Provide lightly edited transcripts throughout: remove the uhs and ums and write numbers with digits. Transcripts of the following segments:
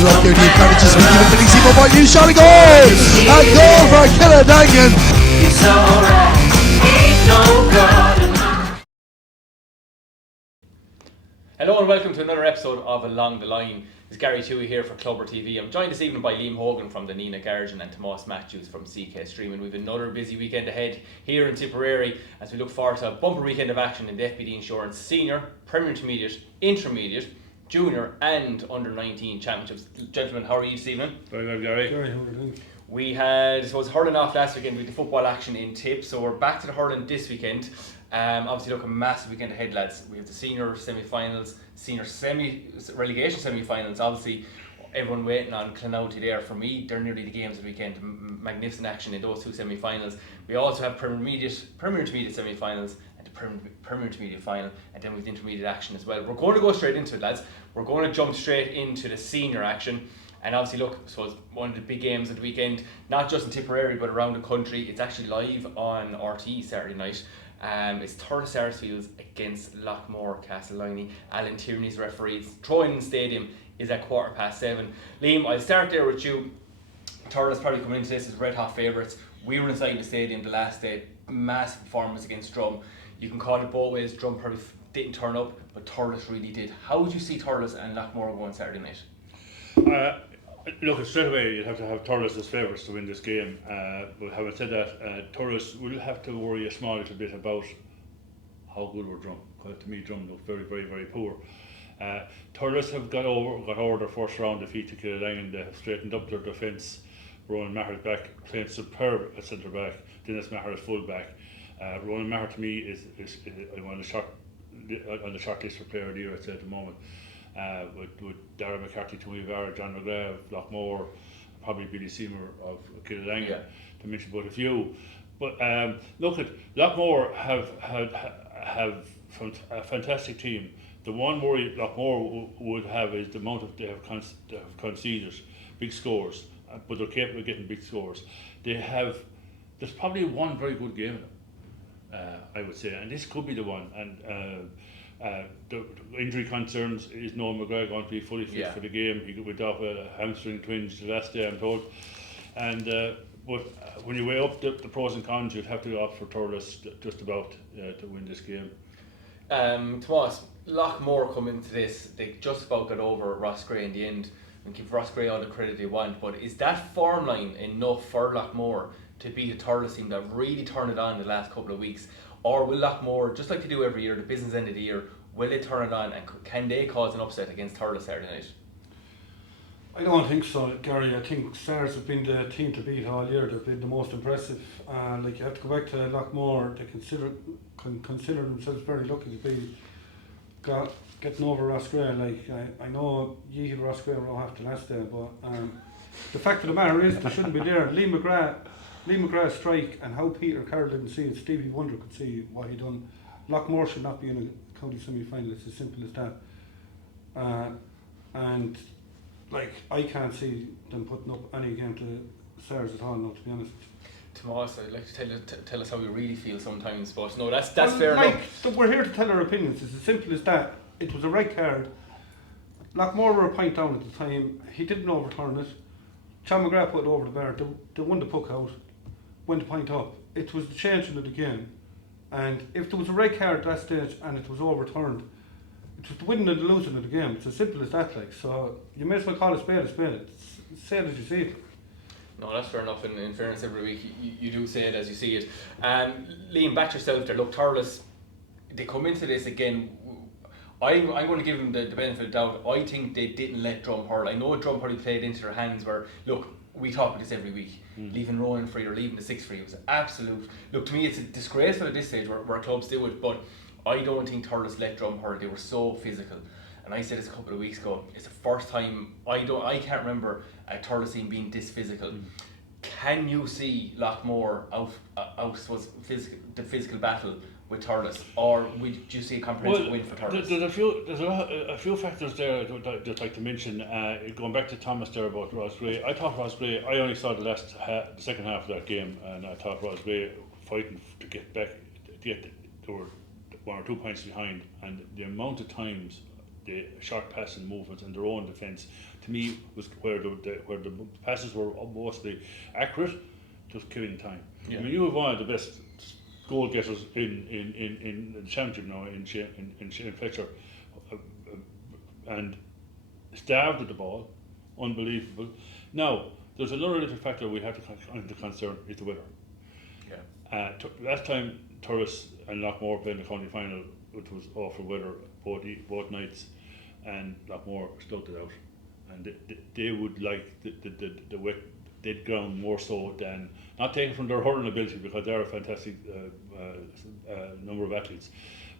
Look, the encourages me to Billy Seymour by you, shot a goal! A goal for Kilangan! It's alright, ain't no God. Hello and welcome to another episode of Along the Line. It's Gary Toohey here for Clubber TV. I'm joined this evening by Liam Hogan from the Nina Garden and Tomás Matthews from ckstreaming. We've another busy weekend ahead here in Tipperary as we look forward to a bumper weekend of action in the FBD Insurance Senior, Premier Intermediate, Intermediate, Junior and Under 19 Championships. Gentlemen, how are you this evening? Very well, Gary. Gary, how are you doing? We had, I suppose, hurling off last weekend with the football action in Tipp, so we're back to the hurling this weekend. Obviously, look, a massive weekend ahead, lads. We have the senior semi-finals, relegation semi-finals. Obviously, everyone waiting on Clonouty there. For me, they're nearly the games of the weekend. Magnificent action in those two semi-finals. We also have Premier Intermediate semi-finals and the Premier Intermediate final, and then with the intermediate action as well. We're going to go straight into it, lads. We're going to jump straight into the senior action. And obviously, look, so it's one of the big games of the weekend, not just in Tipperary but around the country. It's actually live on RTE Saturday night. It's Thurles Sarsfields against Lockmore Castleiney. Alan Tierney's referees. Throw-in Stadium is at 7:15. Liam, I'll start there with you. Thurles probably coming into this as red hot favourites. We were inside the stadium the last day. Massive performance against Drum. You can call it both ways. Drum probably didn't turn up, but Thurles really did. How would you see Thurles and Lockmore going Saturday night? Look, straight away you'd have to have Thurles as favourites to win this game. But having said that, Thurles will have to worry a small little bit about how good were Drum. Because to me, Drum looked very, very, very poor. Thurles have got over their first round defeat to Kilangan. They have straightened up their defence. Ronan Maher's back, playing superb at centre back. Dennis Maher is full back. Ronan Maher to me is on the short list for Player of the Year, I'd say, at the moment. With Darragh McCarthy, Tony Vara, John McGrath, Lockmore, probably Billy Seymour of Kilangan, to mention but a few. But look at Lockmore have a fantastic team. The one worry Lockmore would have is the amount of they have conceded big scores, but they're capable of getting big scores. There's probably one very good game, I would say, and this could be the one. And the injury concerns is Noel McGrath going to be fully fit for the game. He went off a hamstring twinge the last day, I'm told. And but when you weigh up the pros and cons, you'd have to opt for Thurles just about to win this game. Tomás, Lockmore come into this. They just about got over Rossgray in the end, and give Rossgray all the credit they want. But is that form line enough for Lockmore to beat a Thurles team that really turned it on the last couple of weeks? Or will Lockmore, just like they do every year, the business end of the year, will they turn it on and can they cause an upset against Thurles Saturday night? I don't think so, Gary. I think Stars have been the team to beat all year. They've been the most impressive. You have to go back to Lockmore. They consider themselves very lucky to be getting over Rossgray. I know you hit Rossgray row after last day, but the fact of the matter is they shouldn't be there. Lee McGrath's strike and how Peter Carroll didn't see it, Stevie Wonder could see what he done. Lockmore should not be in a county semi-final. It's as simple as that. And I can't see them putting up any game to Stars at all now, to be honest. Tomás, I'd like to tell us how we really feel sometimes, but no, that's fair enough. We're here to tell our opinions. It's as simple as that. It was a red card. Lockmore were a point down at the time. He didn't overturn it. John McGrath put it over the bar. They won the puck out, went a point up. It was the changing of the game. And if there was a red card at that stage and it was overturned, it was the winning and the losing of the game. It's as simple as that. So you may as well call a spade a spade. Say it as you see it. No, that's fair enough. In fairness, every week you do say it as you see it. Liam, back to yourself there. Look, Thurles, they come into this again. I'm going to give them the benefit of the doubt. I think they didn't let Drum hurl. I know Drum hurl played into their hands where, look, we talk about this every week. Leaving Ronan free or leaving the 6 free was absolute. Look, to me, it's disgraceful at this stage where clubs do it, but I don't think Thurles let Drum hurl. They were so physical. And I said this a couple of weeks ago, it's the first time, I can't remember a Thurles team being this physical. Can you see Loughmore out was the physical battle with Thurles, or would you see a comprehensive win for Thurles? There's a few factors there I'd just like to mention. Going back to Thomas there about Ross Gray, I thought Ross Gray, I only saw the second half of that game, and I thought Ross Gray fighting to get back, they were 1 or 2 points behind, and the amount of times the short passing movements and their own defence, to me, was where the passes were mostly accurate, just killing time. Yeah. I mean, you have one of the best goal getters in the championship now, in Shane Fletcher, and starved at the ball, unbelievable. Now, there's another little factor we have to concern is the weather. Yeah. Last time Thurles and Loughmore played in the county final, it was awful weather both nights, and Loughmore slugged it out, and they would like the wet dead ground more so than, not taken from their hurling ability, because they're a fantastic number of athletes,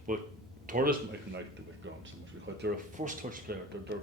but Thurles mightn't like the wet ground so much because they're a first touch player.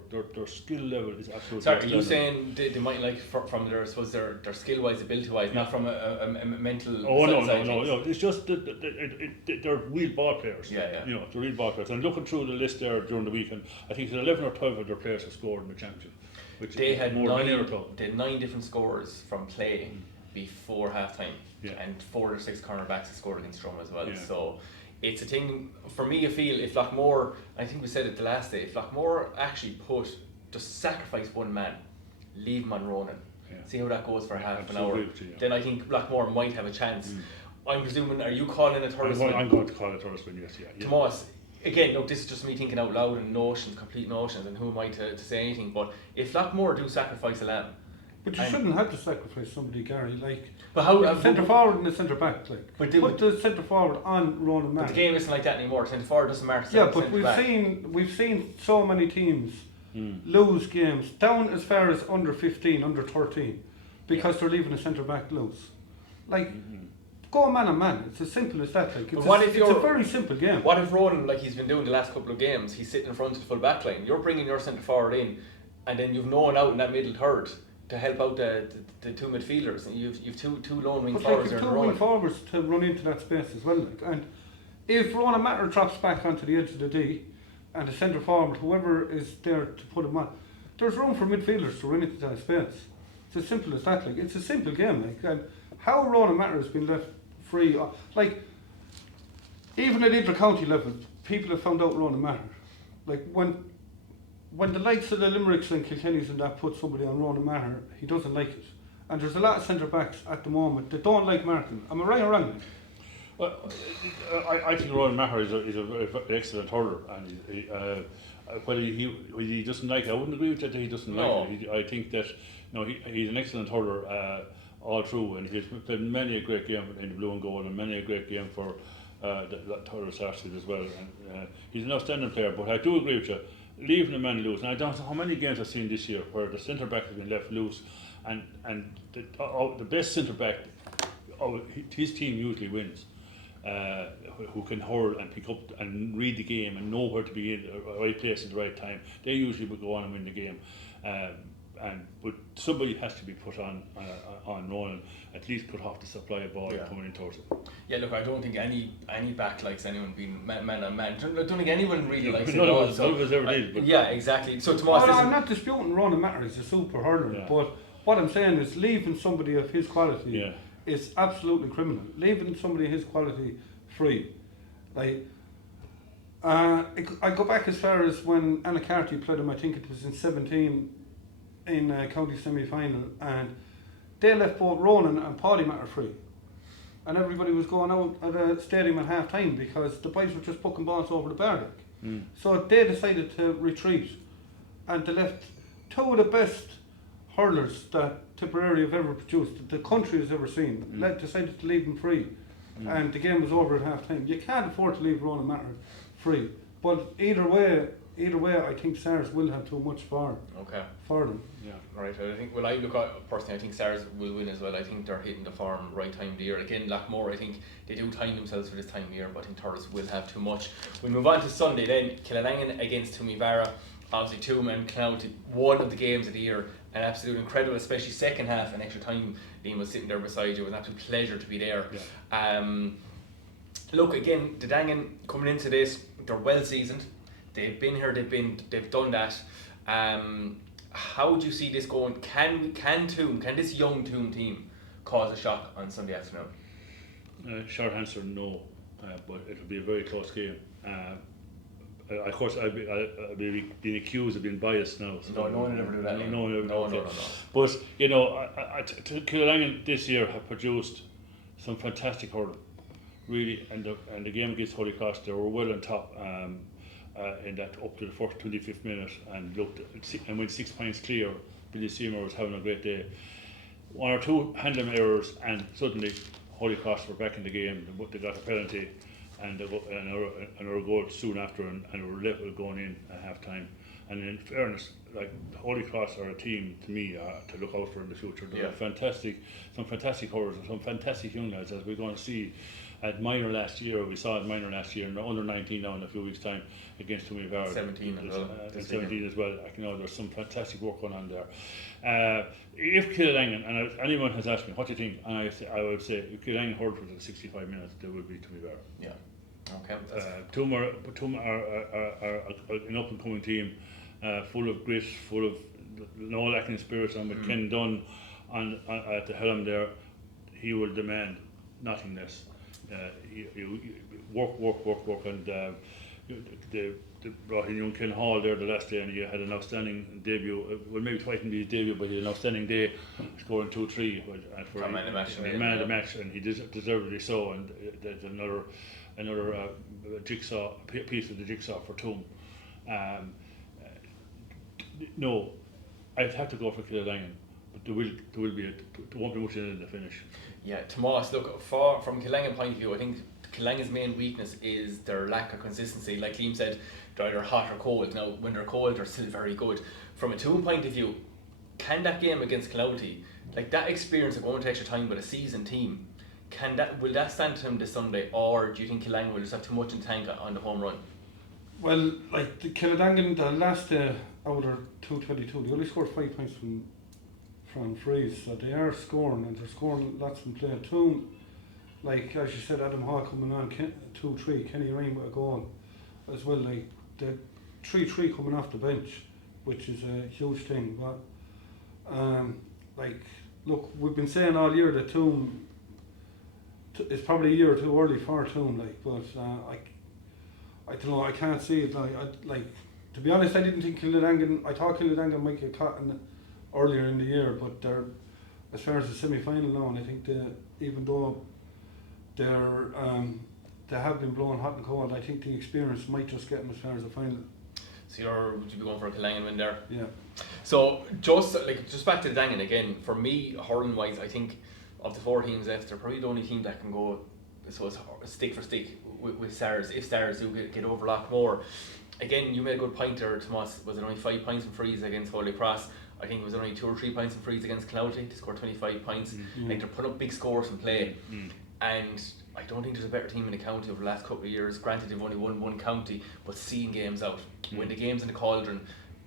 Their skill level is absolutely. Sorry, are you saying they might like from their, I suppose, their skill wise, ability wise, not from a mental? Oh no! It's just they're real ball players. Yeah. You know, they're real ball players. And looking through the list there during the weekend, I think 11 or 12 of their players have scored in the championship. Which they had more than any other club. They had 9 different scores from play before half time, and 4 or 6 cornerbacks have scored against Drum as well. Yeah. So it's a thing for me. I feel if Loughmore, I think we said it the last day, if Loughmore actually just sacrifice one man, leave him on Ronan, see how that goes for half an hour, then I think Loughmore might have a chance. I'm presuming, are you calling it Thurles win? I'm going to call it Thurles win, yes. Tomás, again, look, this is just me thinking out loud and complete notions, and who am I to say anything, but if Loughmore do sacrifice a lamb. But you shouldn't have to sacrifice somebody, Gary, like, but how, centre forward and the centre back, like, but put the centre forward on Ronan Mack. But the game isn't like that anymore. Centre forward doesn't matter. Yeah, but we've seen so many teams lose games down as far as under 15, under 13, because they're leaving a centre back loose. Like, go man on man. It's as simple as that. Like, it's a very simple game. What if Ronan, like he's been doing the last couple of games, he's sitting in front of the full back line, you're bringing your centre forward in, and then you've no one out in that middle third to help out the 2 midfielders, and you've two lone wing forwards there in the two wing forwards to run into that space as well. Like, and if Ronan Matter drops back onto the edge of the D, and the centre forward, whoever is there to put him on, there's room for midfielders to run into that space. It's as simple as that. Like, it's a simple game. Like, and how Ronan Matter has been left free, like, even at inter-county level, people have found out Ronan Matter. Like, when the likes of the Limericks and Kilkennys and that put somebody on Ronan Matter, he doesn't like it. And there's a lot of centre backs at the moment that don't like Martin. Am I right or wrong? Well, I think Ronan Maher is a very excellent hurler, and whether he doesn't like it, I wouldn't agree with that he doesn't like it. I think that he's an excellent hurler all through, and he's played many a great game in the blue and gold, and many a great game for the Thurles Sarsfield as well. And he's an outstanding player. But I do agree with you, leaving a man loose. And I don't know how many games I've seen this year where the centre back has been left loose, and the best centre back, his team usually wins. Who can hurl and pick up and read the game and know where to be in the right place at the right time. They usually will go on and win the game. But somebody has to be put on Ronan, at least cut off the supply of ball coming in towards it. Yeah, look, I don't think any back likes anyone being man on man. I don't think anyone really likes it. None of us ever did. But yeah, exactly. So Tomás, I'm not disputing Ronan Matter, he's a super hurler, but what I'm saying is leaving somebody of his quality is absolutely criminal. Leaving somebody of his quality free. Like, I go back as far as when Anna Carty played him, I think it was in 17 in county semi-final, and they left both Ronan and Paddy Matter free. And everybody was going out at a stadium at half time because the boys were just booking balls over the bar. So they decided to retreat, and they left two of the best hurlers that Tipperary have ever produced, that the country has ever seen. Decided to leave them free, and the game was over at half time. You can't afford to leave Ronan Matter free. But either way, I think Stars will have too much for them. Yeah. Right. I think. Well, I look at personally. I think Stars will win as well. I think they're hitting the form right time of the year. Again, Lockmore. I think they do time themselves for this time of year, but I think Thurles will have too much. We move on to Sunday then. Kilangan against Toomevara. Obviously, Tuam and Clowney, one of the games of the year. An absolute incredible, especially second half and extra time. Liam was sitting there beside you. It was an absolute pleasure to be there. Yeah. Look again. The Dangan coming into this, they're well seasoned. They've been here. They've done that. How do you see this going? Can this young Tuam team cause a shock on Sunday afternoon? Short answer, no. But it'll be a very close game. Of course, I'll be being accused of being biased now. So no one will ever do that. No. But you know, Kilangan this year have produced some fantastic hurling, really, and the game against Holy Cross, they were well on top in that up to the first 25th minute, and went 6 points clear. Billy Seymour was having a great day. One or two handling errors, and suddenly Holy Cross were back in the game. They got a penalty, and another goal soon after, and were level going in at half time. And in fairness, like Holy Cross are a team to me to look out for in the future. They're some fantastic hurlers, and some fantastic young lads, as we're going to see at minor last year. We saw at minor last year, and they're under 19 now in a few weeks' time against Toomevara. 17 as well. 17 as well. You know, there's some fantastic work going on there. If Kilangan, and anyone has asked me, what do you think? And I would say, if Kilangan hurled for the 65 minutes, there will be Toomevara. Yeah. Okay. Tuam are an up-and-coming team, full of grit, full of no lacking spirit, and with Ken Dunn at the helm there, he will demand nothing less. Work, and they brought in young Ken Hall there the last day, and he had an outstanding debut. Well, maybe twice in his debut, but he had an outstanding day, scoring 2-3 for man of the match, and he deservedly so. And there's another jigsaw piece of the jigsaw for Tuam. No, I'd have to go for Kilangan, but there won't be much in the finish. Yeah, Tomás, look, from Kilangan point of view, I think Kilangan's main weakness is their lack of consistency. Like Liam said, they're either hot or cold. Now, when they're cold, they're still very good. From a Tuam point of view, can that game against Clowney, like that experience of going to extra time with a seasoned team, will that stand to them this Sunday, or do you think Kilangan will just have too much in tank on the home run? Well, like the Kilangan, the last out of 222, they only scored 5 points from frees, so they are scoring, and they're scoring lots from play. Tuam, like as you said, Adam Hall coming on 2-3, Kenny Ryan with a goal as well. Like the 3-3 coming off the bench, which is a huge thing. But like, look, we've been saying all year that Tuam, it's probably a year or two early for Tuam, like, but I don't know, I can't see it. Like, to be honest, I didn't think I thought Kilangan might get caught earlier in the year, but they're, as far as the semi-final now, and I think even though they have been blowing hot and cold, I think the experience might just get them as far as the final. So would you be going for a Kilangan win there? Yeah. So just back to the Dangan again, for me, hurling wise, I think of the 4 teams left, they're probably the only team that can go, so it's stick for stick with Stars, if Stars do get over Lockmore. Again, you made a good point there, Tomás. Was it only 5 points in frees against Holy Cross? I think it was only 2 or 3 points in frees against Clowney. They scored 25 points. Like, they're putting up big scores in play. And I don't think there's a better team in the county over the last couple of years. Granted, they've only won one county, but seeing games out. When the game's in the cauldron,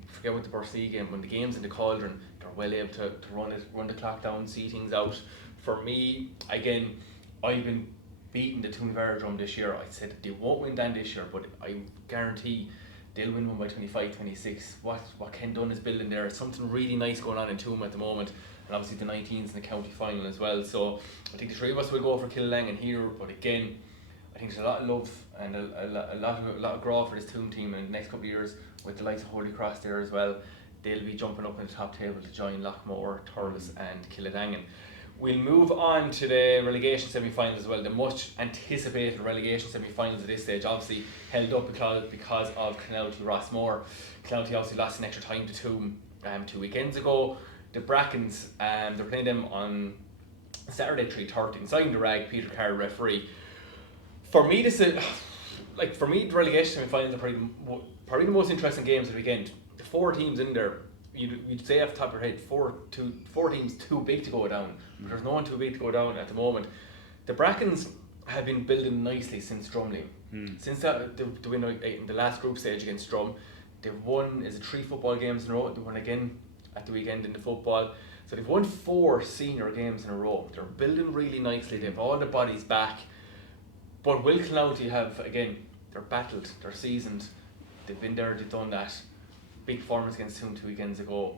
forget what the Bursley game, when the game's in the cauldron, they're well able to run the clock down, see things out. For me, again, I've been beating the Toomevara drum this year. I said they won't win Dan this year, but I guarantee they'll win one by 25-26. What Ken Dunn is building there is something really nice going on in Tuam at the moment, and obviously the 19s in the county final as well. So I think the 3 of us will go for Kilangan here, but again, I think there's a lot of love and a lot of graw for this Tuam team in the next couple of years, with the likes of Holy Cross there as well. They'll be jumping up in the top table to join Lockmore, Thurles and Kilangan. We'll move on to the relegation semi-finals as well, the much anticipated relegation semi-finals at this stage, obviously held up because of Clowney Rossmore. Clowney obviously lost an extra time to Tuam 2 weekends ago. the Brackens, they're playing them on Saturday 3:30 inside the Rag. Peter Carr referee. For me, the relegation semi-finals are probably the most interesting games of the weekend. The 4 teams in there, you'd say off the top of your head, 4 teams too big to go down, but there's no one too big to go down at the moment. The Brackens have been building nicely since Drumley. Since the win in the last group stage against Drum, they've won 3 football games in a row. They won again at the weekend in the football. So they've won 4 senior games in a row. They're building really nicely. They've all the bodies back. But will Clouty have, again, they're battled, they're seasoned, they've been there, they've done that. Big performance against Toon 2 weekends ago.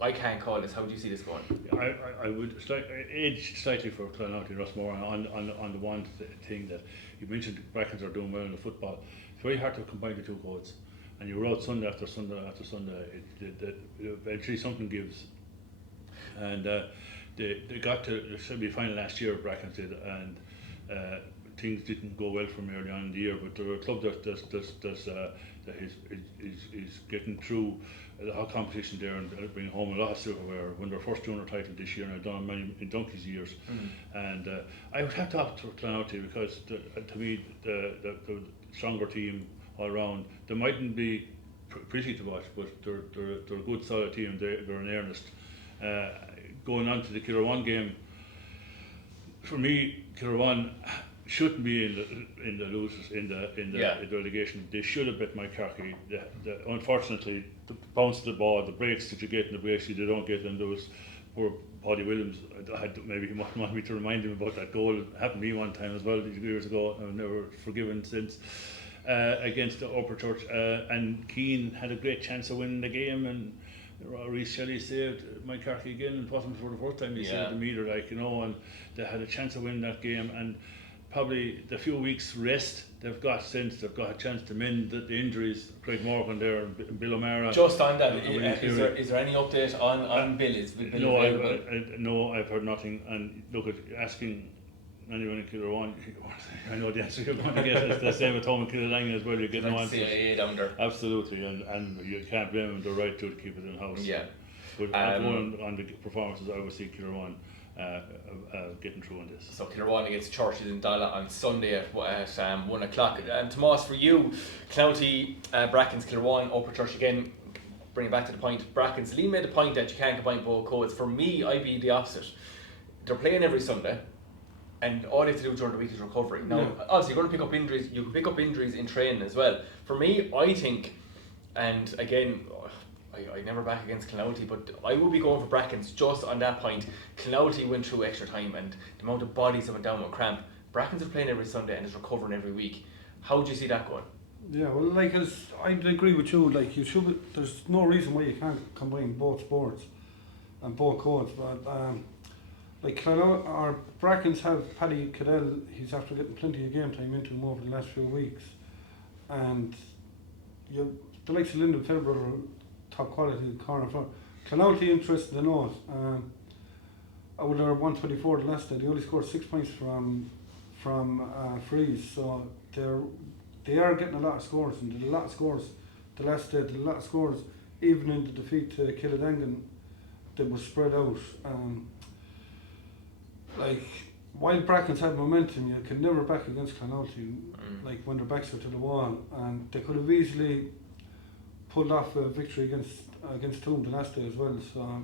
I can't call this. How do you see this going? I would edge slightly for Clonarty and Rossmore on the one thing that you mentioned. The Brackens are doing well in the football. It's very hard to combine the 2 codes, and you wrote Sunday after Sunday after Sunday. Eventually something gives, and they got to the semi-final last year. Brackens did, and things didn't go well from early on in the year. But they're a club that is getting through the whole competition there and bringing home a lot of silverware. Won their first junior title this year, and I've done many in Donkey's years. And I would have to opt for Clonarty because to me the stronger team all around. They mightn't be pretty to watch, but they're a good solid team. They're in earnest. Going on to the Kilruane game, for me, Kilruane shouldn't be in the losers in the relegation. They should have bet Mike Carkey. Unfortunately, the bounce of the ball, the breaks that you get in the breaks, they don't get, and there was poor Paddy Williams. Maybe he might want me to remind him about that goal. It happened to me one time as well years ago. I've never forgiven since. Against the Upper Church, and Keane had a great chance of winning the game, and Reece Shelley saved Mike Carkey again, and it wasn't for the first time he saved them either, and they had a chance of winning that game. And probably the few weeks rest they've got since, they've got a chance to mend the injuries. Craig Morgan there and Bill O'Mara. Just on that, is there any update on Bill? Is Bill no, I've heard nothing. And look, asking anyone in Kilruane, I know the answer you're going to get. It's the same at home in Kilangan as well. You get no answers. CIA down there. Absolutely, and you can't blame them. They're right to keep it in house. Yeah. But on the performances, I would see Kilruane getting through on this. So Kilruane against Churchill in Dala on Sunday at 1 o'clock. And Tomás, for you, Clouty, Brackens, Kilruane, Upper Church again. Bring it back to the point. Brackens, Liam made the point that you can't combine both codes. For me, I'd be the opposite. They're playing every Sunday, and all they have to do during the week is recovery. Now, obviously, you're going to pick up injuries. You can pick up injuries in training as well. For me, I think, and again, I never back against Clouty, but I would be going for Brackens just on that point. Clouty went through extra time, and the amount of bodies that went down with cramp. Brackens are playing every Sunday and is recovering every week. How do you see that going? Yeah, well, I'd agree with you. You should. There's no reason why you can't combine both sports and both codes, but. Our Brackens have Paddy Cadell. He's after getting plenty of game time into him over the last few weeks, and the likes of Lyndon Tilbrook are top quality corner front. Clonarty interested in us. Out of their 124 the last day, they only scored 6 points from frees, so they are getting a lot of scores, and did a lot of scores the last day. Did a lot of scores even in the defeat to Kilangan. They were spread out. While Brackens had momentum, you can never back against Clonarty, when their backs are to the wall, and they could have easily pulled off a victory against Toom the last day as well. So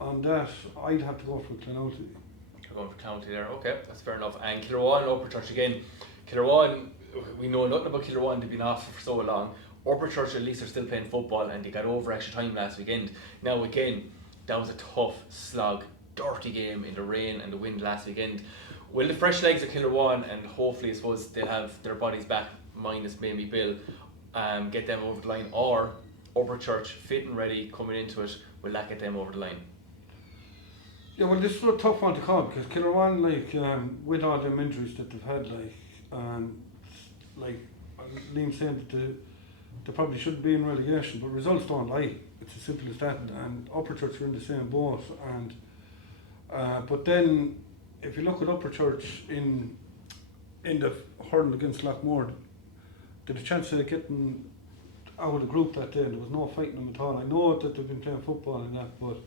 on that, I'd have to go for Clonarty. You're going for Clonarty there, okay, that's fair enough. And Kilruane, Upper Church again. Kilruane, we know nothing about Kilruane, they've been off for so long. Upper Church, at least they're still playing football, and they got over extra time last weekend. Now again, that was a tough slog, dirty game in the rain and the wind last weekend. Will the fresh legs of Kilruane, and hopefully I suppose they'll have their bodies back minus maybe Bill, get them over the line, or Upper Church fit and ready coming into it, will that get them over the line? Yeah, well, this is a tough one to call because Kilruane, with all them injuries that they've had, Liam said that they probably shouldn't be in relegation, but results don't lie. It's as simple as that, and Upper Church are in the same boat. And but then, if you look at Upper Church in the hurling against Lockmore, they had a chance of getting out of the group that day. There was no fighting them at all. I know that they've been playing football and that, but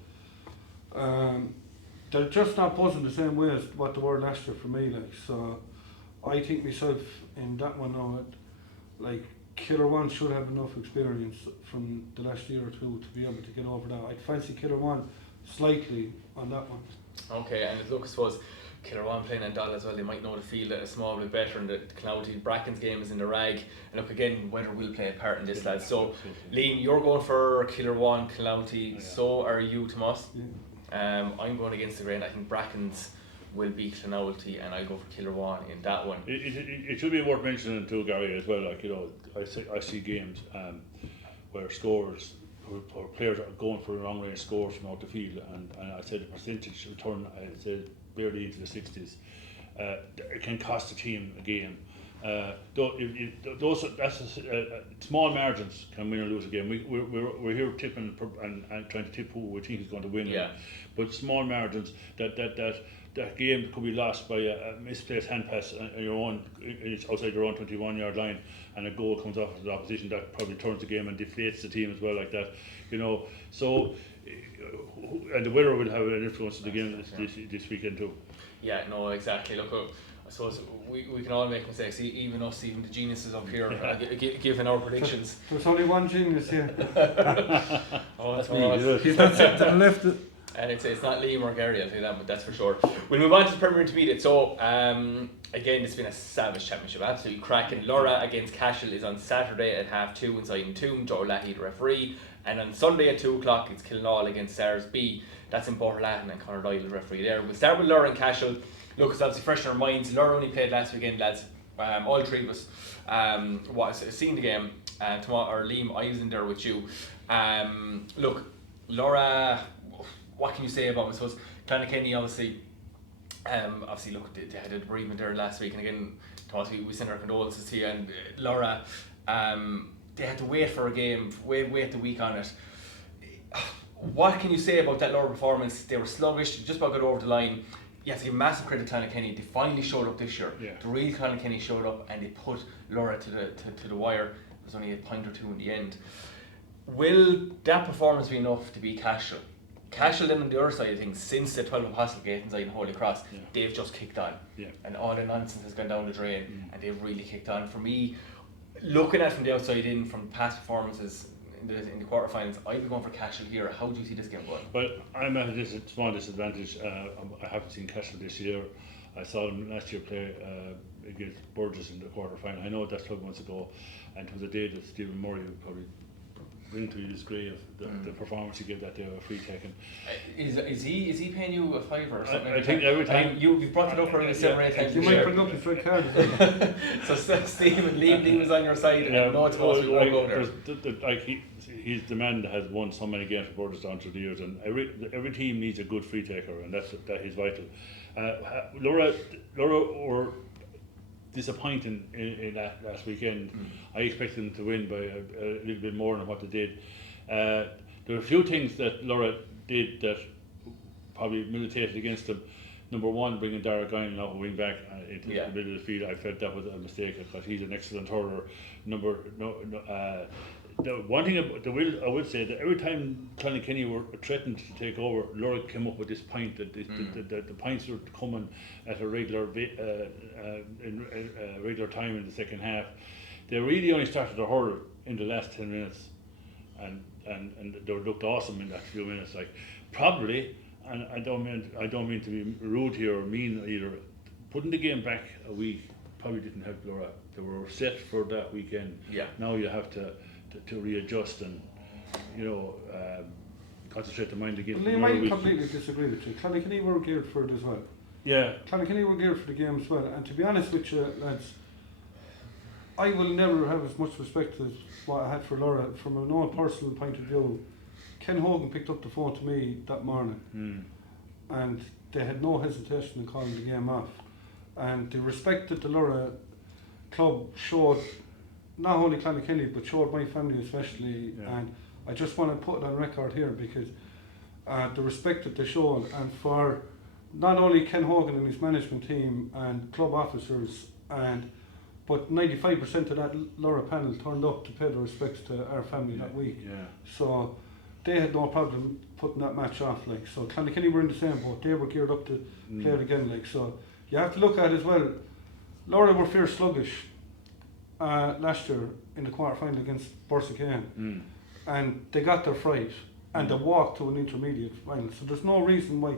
they're just not buzzing the same way as what they were last year for me. Like, so I think myself in that one now, like Killer One should have enough experience from the last year or two to be able to get over that. I'd fancy Killer One slightly on that one. Okay, and look, I suppose Killer One playing in Doll as well, they might know the field a small bit better, and the Clouty Bracken's game is in the rag. And look, again, weather will play a part in this, lads. So, Liam, you're going for Killer One, Clouty, so are you, Tomás? Yeah. I'm going against the grain. I think Bracken's will beat Clonalty, and I'll go for Killer One in that one. It should be worth mentioning too, Gary, as well. Like, you know, I see games where scores or players are going for long range scores from out the field, and I said the percentage return, I said barely into the 60s. It can cost the team a game. Small margins can win or lose a game. We're here tipping and trying to tip who we think is going to win. Yeah. But small margins, that game could be lost by a misplaced hand pass on your own, it's outside your own 21-yard line, and a goal comes off of the opposition. That probably turns the game and deflates the team as well, like that. You know, so and the weather will have an influence on the game this weekend too. Yeah, no, exactly. Look, I suppose we can all make mistakes, even us, even the geniuses up here, giving our predictions. There's only one genius here. Oh, that's me. He's not sitting to the left. And it's not Liam or Gary, I'll tell you that, but that's for sure. We'll move on to the Premier Intermediate. So, again, it's been a savage championship, absolutely cracking. Laura against Cashel is on Saturday at 2:30 inside Entomb, Joe Lahey the referee. And on Sunday at 2 o'clock, it's Kilnall against Sars B. That's in Borlatin, and Conor Doyle the referee there. We'll start with Laura and Cashel. Look, it's obviously fresh in our minds. Laura only played last weekend, lads. All three of us seen the game. Tomorrow, or Liam, I was in there with you. Look, Laura, what can you say about them? I suppose Clonakilty, obviously, look, they had a bereavement there last week, and again, Thomas, we send our condolences to you. And Laura, they had to wait for a game, wait the week on it. What can you say about that Laura performance? They were sluggish, just about got over the line. You have to give massive credit to Clonakilty. They finally showed up this year. Yeah. The real Clonakilty showed up, and they put Laura to the wire. It was only a point or two in the end. Will that performance be enough to beat Cashel? Cashel then on the other side of things, since the 12 Apostlegate inside Holy Cross, they've just kicked on. Yeah. And all the nonsense has gone down the drain, and they've really kicked on. For me, looking at it from the outside in, from past performances in the quarterfinals, I'd be going for Cashel here. How do you see this game going? Well, I'm at a small disadvantage. I haven't seen Cashel this year. I saw them last year play against Burgess in the quarterfinal. I know that's 12 months ago, and it was a day that Stephen Murray would probably bring to his grave the performance he gave that day of a free taking. Is he paying you a fiver or something? I think every time you've brought it up already 7 or 8 times. You might bring up his red card. So Stephen, Liam was on your side, and no, it's supposed to go there. He's the man that has won so many games for Burgess down through the years, and every team needs a good free taker, and that is vital. Laura were disappointing in that last weekend. I expected them to win by a little bit more than what they did. There were a few things that Laura did that probably militated against them. Number one, bringing Dara Guinan off a wing back into the middle of the field. I felt that was a mistake because he's an excellent hurler. The one thing I would say that every time Clonakilty were threatened to take over, Laura came up with this point that the points were coming at a regular regular time in the second half. They really only started to hurl in the last 10 minutes, and they looked awesome in that few minutes. Like probably, and I don't mean to be rude here or mean either. Putting the game back a week probably didn't help Laura. They were set for that weekend. Yeah. Now you have to readjust and concentrate the mind again. Liam, I completely disagree with you. Clonakilty were geared for it as well. Yeah. Clonakilty were geared for the game as well. And to be honest with you, lads, I will never have as much respect as what I had for Laura. From a non-personal point of view, Ken Hogan picked up the phone to me that morning, and they had no hesitation in calling the game off. And the respect that the Laura club showed, not only Clonakilty, but showed my family especially, and I just want to put it on record here because the respect that they showed, and for not only Ken Hogan and his management team and club officers, but 95% of that Laura panel turned up to pay their respects to our family that week. Yeah. So they had no problem putting that match off. Like, so Clonakilly were in the same boat. They were geared up to play it again. Like, so you have to look at it as well. Laura were fair sluggish last year in the quarter final against Borsican, and they got their fright and they walked to an intermediate final. So there's no reason why.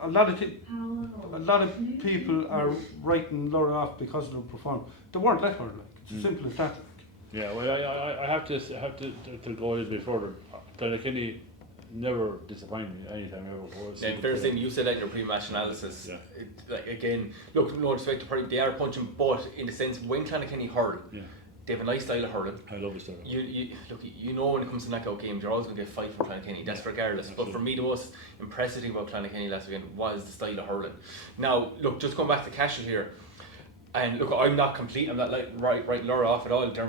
A lot of people are writing Laura off because of their performance. They weren't let her. Like, it's as simple as that. Like. Yeah, well, I have to go a little bit further. Clonakilly never disappointed me anytime ever. Yeah, fair thing, you said that in your pre-match analysis. Yeah. Like again, look, no respect to Perry, they are punching, but in the sense when Clonakilly hurl, they have a nice style of hurling. I love the style. You know when it comes to knockout games, you're always going to get a fight from Clonakilly. That's regardless. Absolutely. But for me, the most impressive thing about Clonakilly last weekend was the style of hurling. Now, look, just going back to Cashel here. And look, I'm not like right Laura off at all. They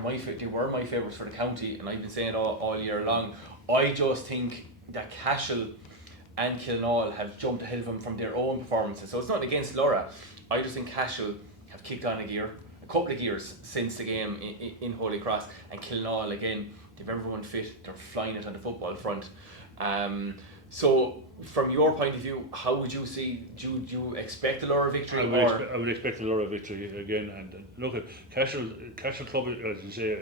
were my favourites for the county, and I've been saying all year long. I just think that Cashel and Kilnall have jumped ahead of them from their own performances. So it's not against Laura. I just think Cashel have kicked on a couple of gears since the game in Holy Cross, and Kilnall again, they've everyone fit. They're flying it on the football front. So, from your point of view, how would you see? Do you expect a Laura victory? I would expect a Laura victory again. And look at Cashel Club, as you say,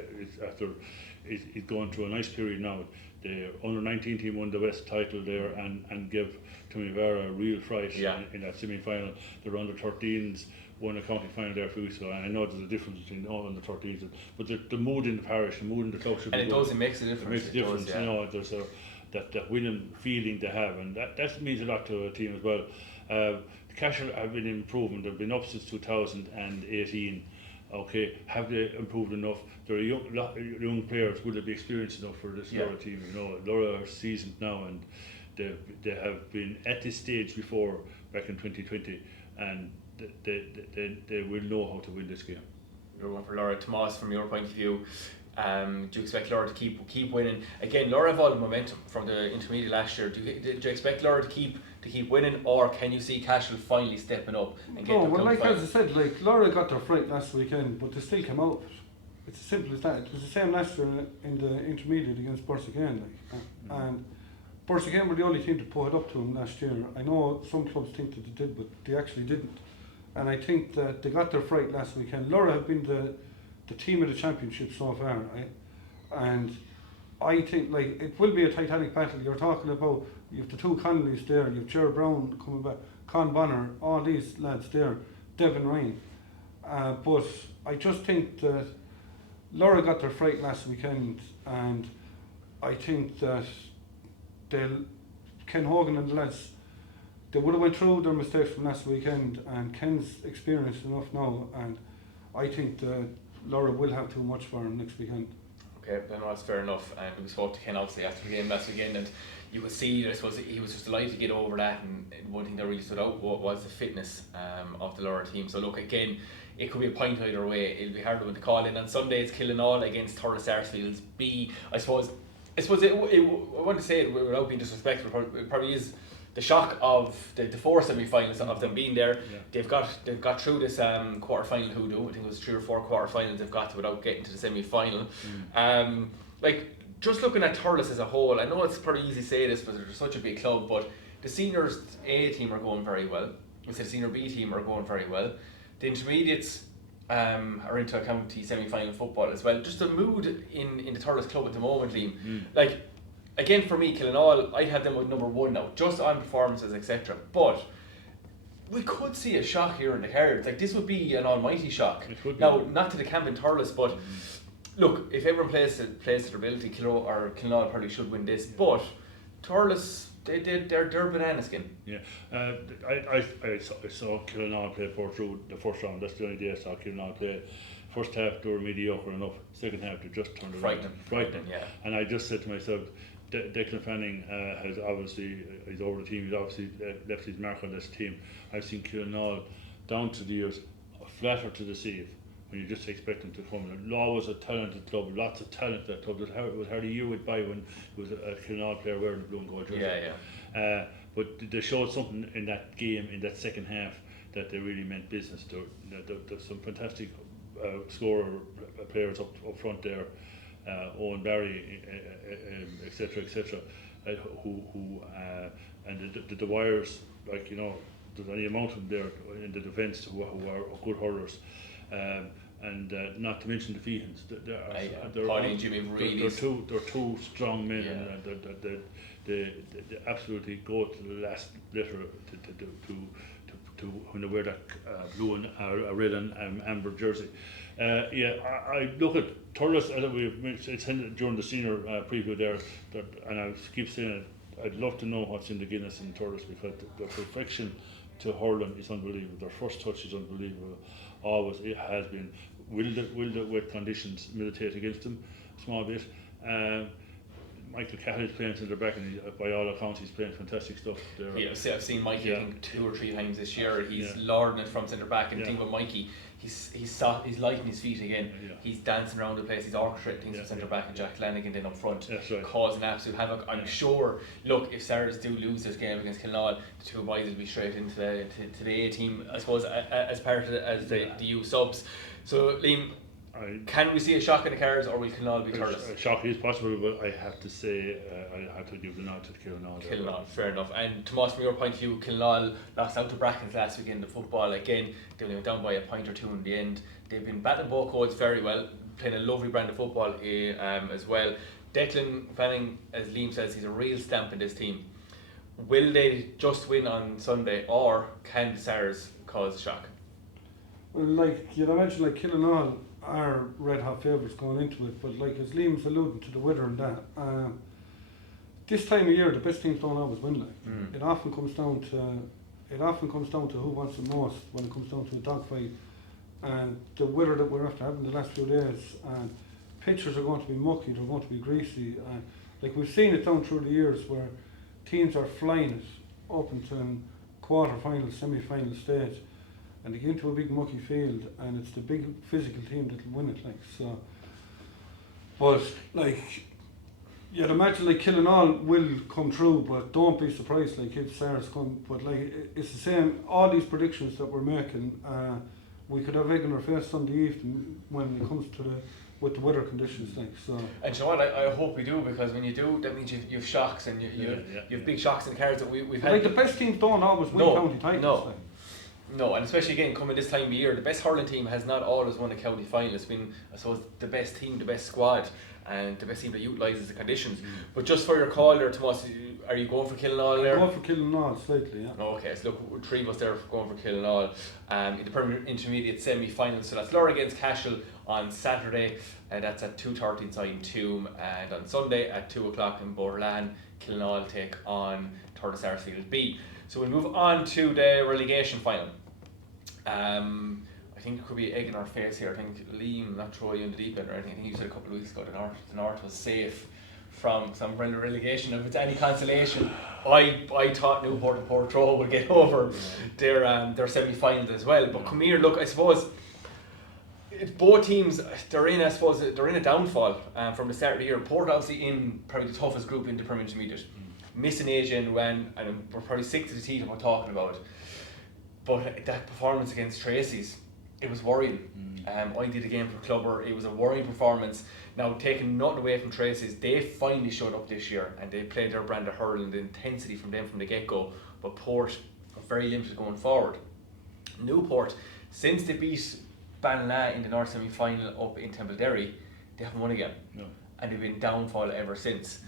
is going through a nice period now. The under-19 team won the West title there and gave Tumivara a real fright in that semi-final. The under-13s won a county final there for weeks ago, and I know there's a difference between all under-13s, but the mood in the parish, the mood in the club should be good. It makes a difference. It makes a difference. You know, there's that winning feeling they have, and that means a lot to a team as well. The Cashel have been improving. They've been up since 2018. Okay, have they improved enough? There are young players. Will they be experienced enough for this Laura team? You know, Laura are seasoned now, and they have been at this stage before back in 2020, and they will know how to win this game. You're one for Laura. Tomás, from your point of view, do you expect Laura to keep winning? Again, Laura have all the momentum from the intermediate last year. Do you expect Laura to keep winning, or can you see Cashel finally stepping up and getting? No, well, like as I said, like Laura got their fright last weekend, but they still came out of it. It's as simple as that. It was the same last year in the intermediate against Borsican, and Borsican were the only team to put it up to them last year. I know some clubs think that they did, but they actually didn't. And I think that they got their fright last weekend. Laura have been the team of the championship so far, and I think like it will be a titanic battle. You're talking about, you have the two Connollys there, you have Ger Brown coming back, Con Bonner, all these lads there, Devin Ryan. But I just think that Laura got their fright last weekend, and I think that Ken Hogan and the lads, they would have went through their mistakes from last weekend, and Ken's experienced enough now, and I think that Laura will have too much for him next weekend. Okay, then that's fair enough. And we spoke to Ken obviously after the game last weekend, and you could see, I suppose, he was just delighted to get over that. And one thing that really stood out was the fitness of the Laura team. So look, again, it could be a point either way. It'll be harder to call in. On Sunday, it's Killinall against Thurles Sarsfields B. I suppose I want to say it without being disrespectful. It probably is the shock of the four semi-finals of them being there. They've got through this quarter-final hoodoo. I think it was 3 or 4 quarter-finals they've got to without getting to the semi-final. Like, just looking at Thurles as a whole, I know it's pretty easy to say this because they're such a big club, but the seniors A team are going very well. The senior B team are going very well. The intermediates are into a county semi-final football as well. Just the mood in the Thurles club at the moment, Liam. Like, again, for me, Killinall, I'd have them with number 1 now, just on performances, etc. But we could see a shock here in the cards. Like, this would be an almighty shock. Now, not to the camp in Thurles, but look, if everyone plays to their ability, Killinall probably should win this. But Thurles, they're banana skin. Yeah, I saw Killinall play through the first round. That's the only day I saw Killinall play. First half they were mediocre enough. Second half they just turned around. Frightening. Yeah. And I just said to myself, Declan Fanning has obviously, he's over the team. He's obviously left his mark on this team. I've seen Killinall down to the years, flatter to deceive. When you just expect them to come. Law was a talented club, lots of talent at that club. It was hardly a year went by when it was a Killinall player wearing the blue and gold jersey. But they showed something in that game, in that second half, that they really meant business. There's some fantastic scorer players up front there, Owen Barry, etc. who and the wires, like, you know, there's any amount of them there in the defence who are good hurlers. And not to mention the Feehans. They're two strong men, and they absolutely go to the last letter to when they wear that blue and red and amber jersey. I look at Thurles, as we've said during the senior preview there, and I keep saying it, I'd love to know what's in the Guinness in Thurles, because the perfection to hurling is unbelievable. Their first touch is unbelievable. Always it has been. Will the wet conditions militate against them a small bit? Michael Cahill's playing centre back, and by all accounts he's playing fantastic stuff there. Yeah, I've seen Mikey I think 2 or 3 times this year. He's lording it from centre back, and the thing with Mikey, he's lighting his feet again. He's dancing around the place. He's orchestrating things from centre back, and Jack Flanagan then up front, causing absolute havoc. I'm sure. Look, if Sarahs do lose this game against Kilnall, the two boys will be straight into the A team, I suppose, as part of the U subs. So Liam, can we see a shock in the cards, or will Kilnall be Thurles? A shock is possible, but I have to say I have to give the nod to Kilnall. Kilnall, fair enough. And Tomás, from your point of view, Kilnall lost out to Brackens last weekend in the football. Again, they went down by a point or two in the end. They've been battling both codes very well, playing a lovely brand of football as well. Declan Fanning, as Liam says, he's a real stamp in this team. Will they just win on Sunday, or can the Sarahs cause a shock? Well, like you mentioned, like Killinall are red hot favourites going into it, but like as Liam's alluding to the weather and that, this time of year the best teams don't always win. Like it often comes down to who wants the most when it comes down to a dogfight, and the weather that we're after having the last few days, and pitches are going to be mucky, they're going to be greasy, and like we've seen it down through the years where teams are flying it up into quarter-final, semi-final stage, and they get into a big mucky field, and it's the big physical team that will win it. Like so, but like you'd imagine like Killinall will come through, but don't be surprised like if Sarah's come. But like it's the same. All these predictions that we're making, we could have egg in our face Sunday evening when it comes to with the weather conditions. Like so. And you know what? I hope we do, because when you do, that means you have shocks, and you have big shocks in the cards that we've had. Like the best teams don't always win county titles. No. Like. No, and especially again coming this time of year, the best hurling team has not always won a county final. It's been, I suppose, the best team, the best squad, and the best team that utilises the conditions. But just for your call there, Tomás, are you going for Killinall there? I'm going for Killinall slightly, yeah. Okay, so look, 3 of us there going for Killinall. In the Premier Intermediate semi-final, so that's Laura against Cashel on Saturday, and that's at 2:30 inside Toom, and on Sunday at 2 o'clock in Borderland, Killinall take on Thurles Sarsfield B. So we'll move on to the relegation final. I think it could be egg in our face here. I think Liam, not throw you in the deep end or anything. I think you said a couple of weeks ago the North was safe from some kind of relegation. If it's any consolation, I thought Newport and Portroe would get over their semi-finals as well. But come here, look, I suppose both teams they're in a downfall from the start of the year. Port obviously in probably the toughest group in the Premier Intermediate, missing AJ and Rowan, and we're probably sick to the teeth of what we're talking about. But that performance against Tracy's, it was worrying. I did a game for Clubber, it was a worrying performance. Now, taking nothing away from Tracy's, they finally showed up this year, and they played their brand of hurling, the intensity from them from the get-go. But Port are very limited going forward. Newport, since they beat Ballina in the North semi-final up in Templederry, they haven't won again. No. And they've been downfall ever since.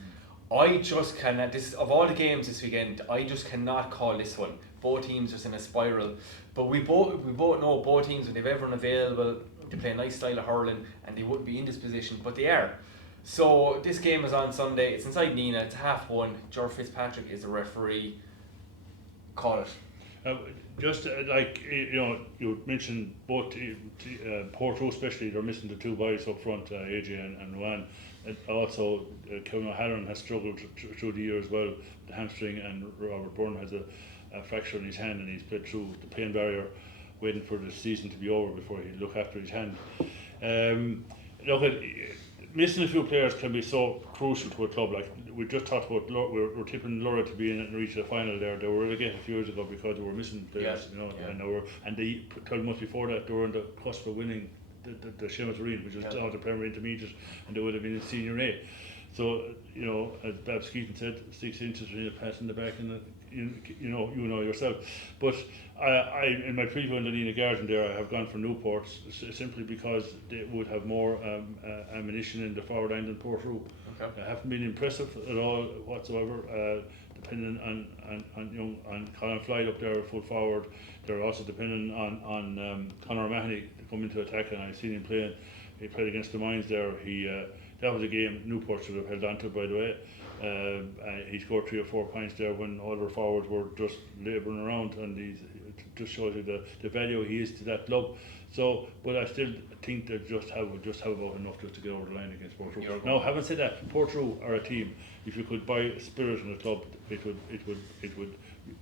I just cannot, of all the games this weekend, I just cannot call this one. Both teams just in a spiral, but we both know both teams, when they've everyone available, they play a nice style of hurling, and they wouldn't be in this position, but they are. So this game is on Sunday. It's inside Nina. It's 1:30. George Fitzpatrick is the referee. Call it. Just like you mentioned both Porto especially, they're missing the 2 boys up front, AJ and Rowan. And also Kevin O'Halloran has struggled through the year as well, the hamstring, and Robert Byrne has a fracture in his hand, and he's played through the pain barrier, waiting for the season to be over before he look after his hand. Missing a few players can be so crucial to a club. Like we just talked about, we're tipping Laura to be in and reach the final there. They were relegated a few years ago because they were missing players, and they 12 months before that they were on the cusp of winning the Seamus Arena, which was the Premier Intermediate, and they would have been in Senior A. So, as Babs Keaton said, 6 inches really passing the back, and you know yourself. But I in my preview on the Lena Garden there, I have gone for Newport simply because they would have more ammunition in the forward line than Portrue. Okay. They haven't been impressive at all whatsoever. Depending on Colin Floyd up there full forward, they're also dependent on Conor O'Mahony to come into attack, and I've seen him play. He played against the Mines there. That was a game Newport should have held on to, by the way. He scored 3 or 4 points there when all their forwards were just labouring around, and it just shows you the value he is to that club. So, but I still think they just have about enough just to get over the line against Portrue. Now, having said that, Portrue are a team. If you could buy spirit in the club, it would.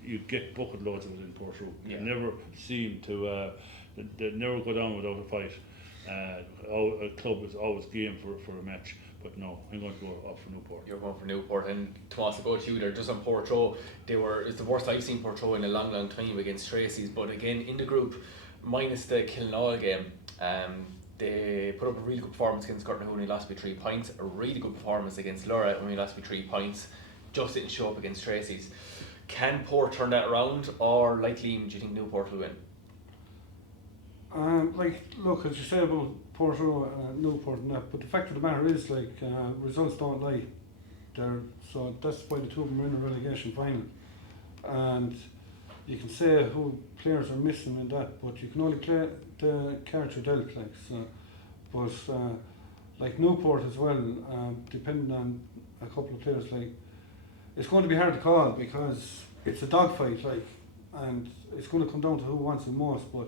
You'd get bucket loads of it in Portrue. Yeah. They never seem to. They never go down without a fight. A club is always game for a match. But no, I'm going to go up for Newport. You're going for Newport, and Tomás, to go to you there, just on Portrue, it's the worst I've seen Portrue in a long time against Tracy's. But again, in the group, minus the Kilangan game, they put up a really good performance against Curtin, who only lost by 3 points. A really good performance against Laura, only lost by 3 points. Just didn't show up against Tracy's. Can Port turn that around, or like Liam, do you think Newport will win? Look, as you say about Portrue, Newport and that, but the fact of the matter is, results don't lie. So that's why the two of them are in a relegation final. And you can say who players are missing in that, but you can only play the cards you're dealt, like Newport as well, depending on a couple of players, it's going to be hard to call because it's a dogfight, and it's going to come down to who wants it most. But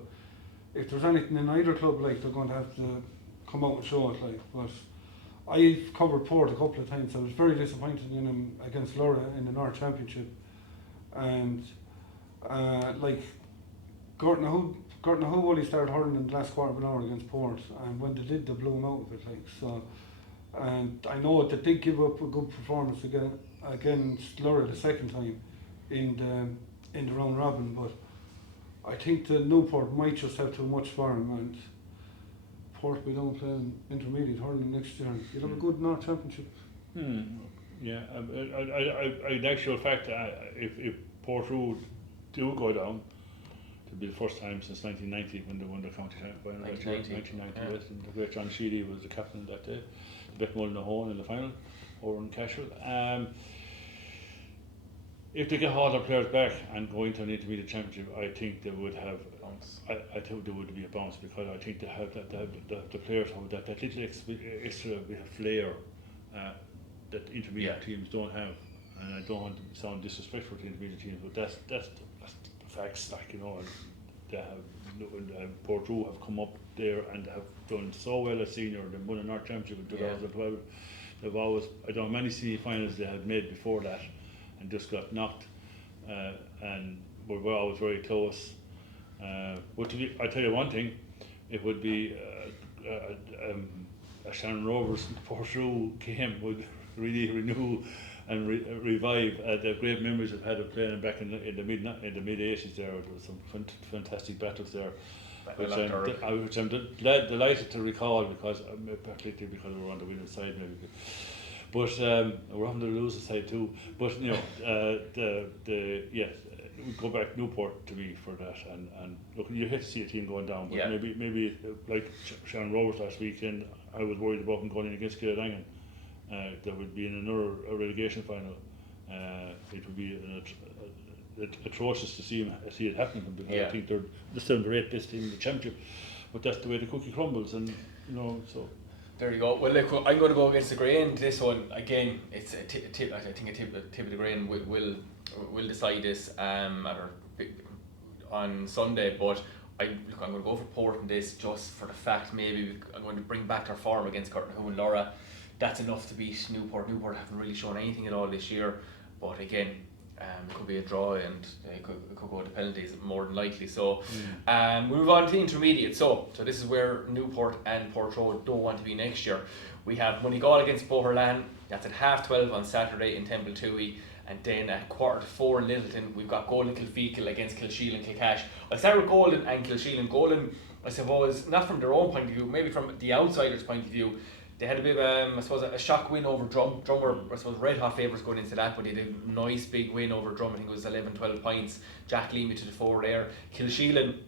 if there's anything in either club, they're going to have to come out and show it, But I've covered Port a couple of times. I was very disappointed in them against Laura in the North Championship, and Gorton only started hurling in the last quarter of an hour against Port, and when they did, they blew them out of it, so. And I know they did give up a good performance against Laura the second time in the round robin, but I think the Newport might just have too much for him, and Port will be down playing intermediate hurling next year. You'll have a good North Championship. Yeah, in actual fact, if Portrue do go down, it'll be the first time since 1990 when they won the county final. 1990, yes, and the great John Sheedy was the captain that day. They bet Mullen Hone in the final over in Cashel. If they get all their players back and go into an intermediate championship, I think they would have. I think there would be a bounce, because I think they have the players have that little extra bit of flair that intermediate teams don't have. And I don't want to sound disrespectful to intermediate teams, but that's the facts. And they have Portrue have come up there and have done so well as senior. They won a North Championship in 2012. They've always, I don't know, many senior finals they had made before that, and just got knocked, and were always very close. But I tell you one thing, it would be a Shannon Rovers Portrue game would really renew and revive the great memories I've had of playing back in the mid 80s. There was some fantastic battles there, which I'm delighted to recall, because particularly because we were on the winning side maybe. But we're on the losing side too. But we go back Newport to me for that, and look, you hate to see a team going down, but maybe like Shannon Rovers last weekend, I was worried about them going in against Kilangan. That would be in another relegation final. It would be atrocious to see it happening, because I think they're still the great best team in the championship. But that's the way the cookie crumbles, and so. There you go. Well, look, I'm going to go against the grain. This one again, it's a tip. I think a tip of the grain will decide this on Sunday. But I'm going to go for Port in this, just for the fact maybe I'm going to bring back their form against Curtin and Laura. That's enough to beat Newport. Newport haven't really shown anything at all this year, but again, it could be a draw, and it could go to penalties more than likely. So we move on to the intermediate. So this is where Newport and Portrue don't want to be next year. We have Moneygall against Boherlan. That's at 12:30 on Saturday in Temple Toohey. And then at 3:45 in Littleton, we've got Golden Kilfeacle against Kilsheal and Kilcash. I'll start with Golden and Kilsheal. And Golden, I suppose, not from their own point of view, maybe from the outsider's point of view, They had a bit of, I suppose, a shock win over Drum. Drum were, I suppose, red hot favourites going into that, but they did a nice big win over Drum. I think it was 11-12 points. Jack Leamy to the fore there. Kilsheelan,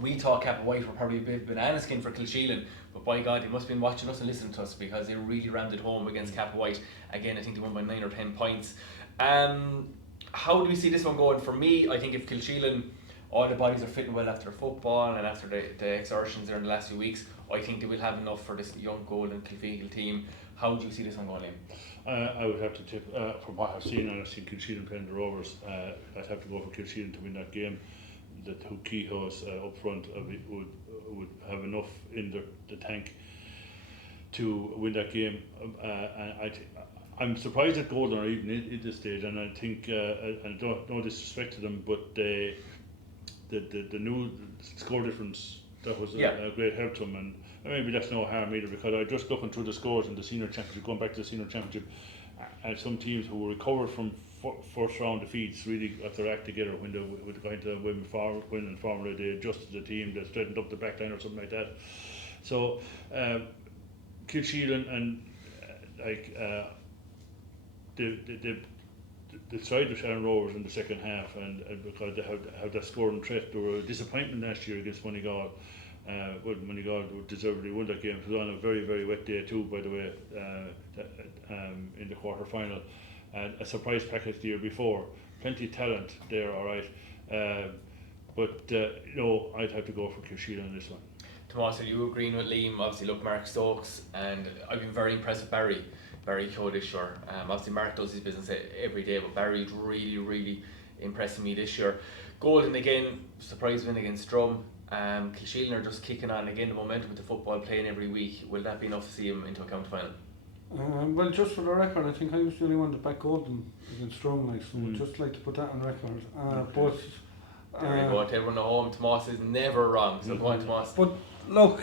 we thought Cap White were probably a bit banana skin for Kilsheelan, but by God, they must have been watching us and listening to us, because they really rammed it home against Cap White. Again, I think they won by 9 or 10 points. How do we see this one going? For me, I think if Kilsheelan, all the bodies are fitting well after football and after the exertions there in the last few weeks, I think they will have enough for this young Golden Kilfeagle team. How do you see this one going, Liam? I would have to tip, from what I've seen, and I've seen Kilsheelan playing the Rovers, I'd have to go for Kilsheelan to win that game. The two keyholes up front would have enough in the tank to win that game. I'm surprised that Golden are even in this stage, and I think, and no disrespect to them, but the new score difference, that was a great help to them, and maybe that's no harm either, because I just looking through the scores in the senior championship, going back to the senior championship, and some teams who recovered from first round defeats really got their act together when they were going to win in formula. They adjusted the team, they straightened up the back line or something like that. So Kilsheelan and they tried the Shannon Rovers in the second half, and because they have that scoring threat. They were a disappointment last year against Moneygall. But Moneygall deservedly won that game. It was on a very, very wet day too, by the way, in the quarter final. And a surprise package the year before. Plenty of talent there, alright. But I'd have to go for Kilsheelan on this one. Tomás, are you agreeing with Liam? Obviously, look, Mark Stokes, and I've been very impressed with Barry Coe this year. Obviously, Mark does his business every day, but Barry's really, really impressing me this year. Golden again, surprise win against Drum. Kilsheelan are just kicking on again, the momentum with the football playing every week. Will that be enough to see him into a county final? Well, just for the record, I think I was the only one that backed Golden against Drum, so I'd just like to put that on record. But there you go, to everyone at home, Tomás is never wrong, so go on, Tomás. But look,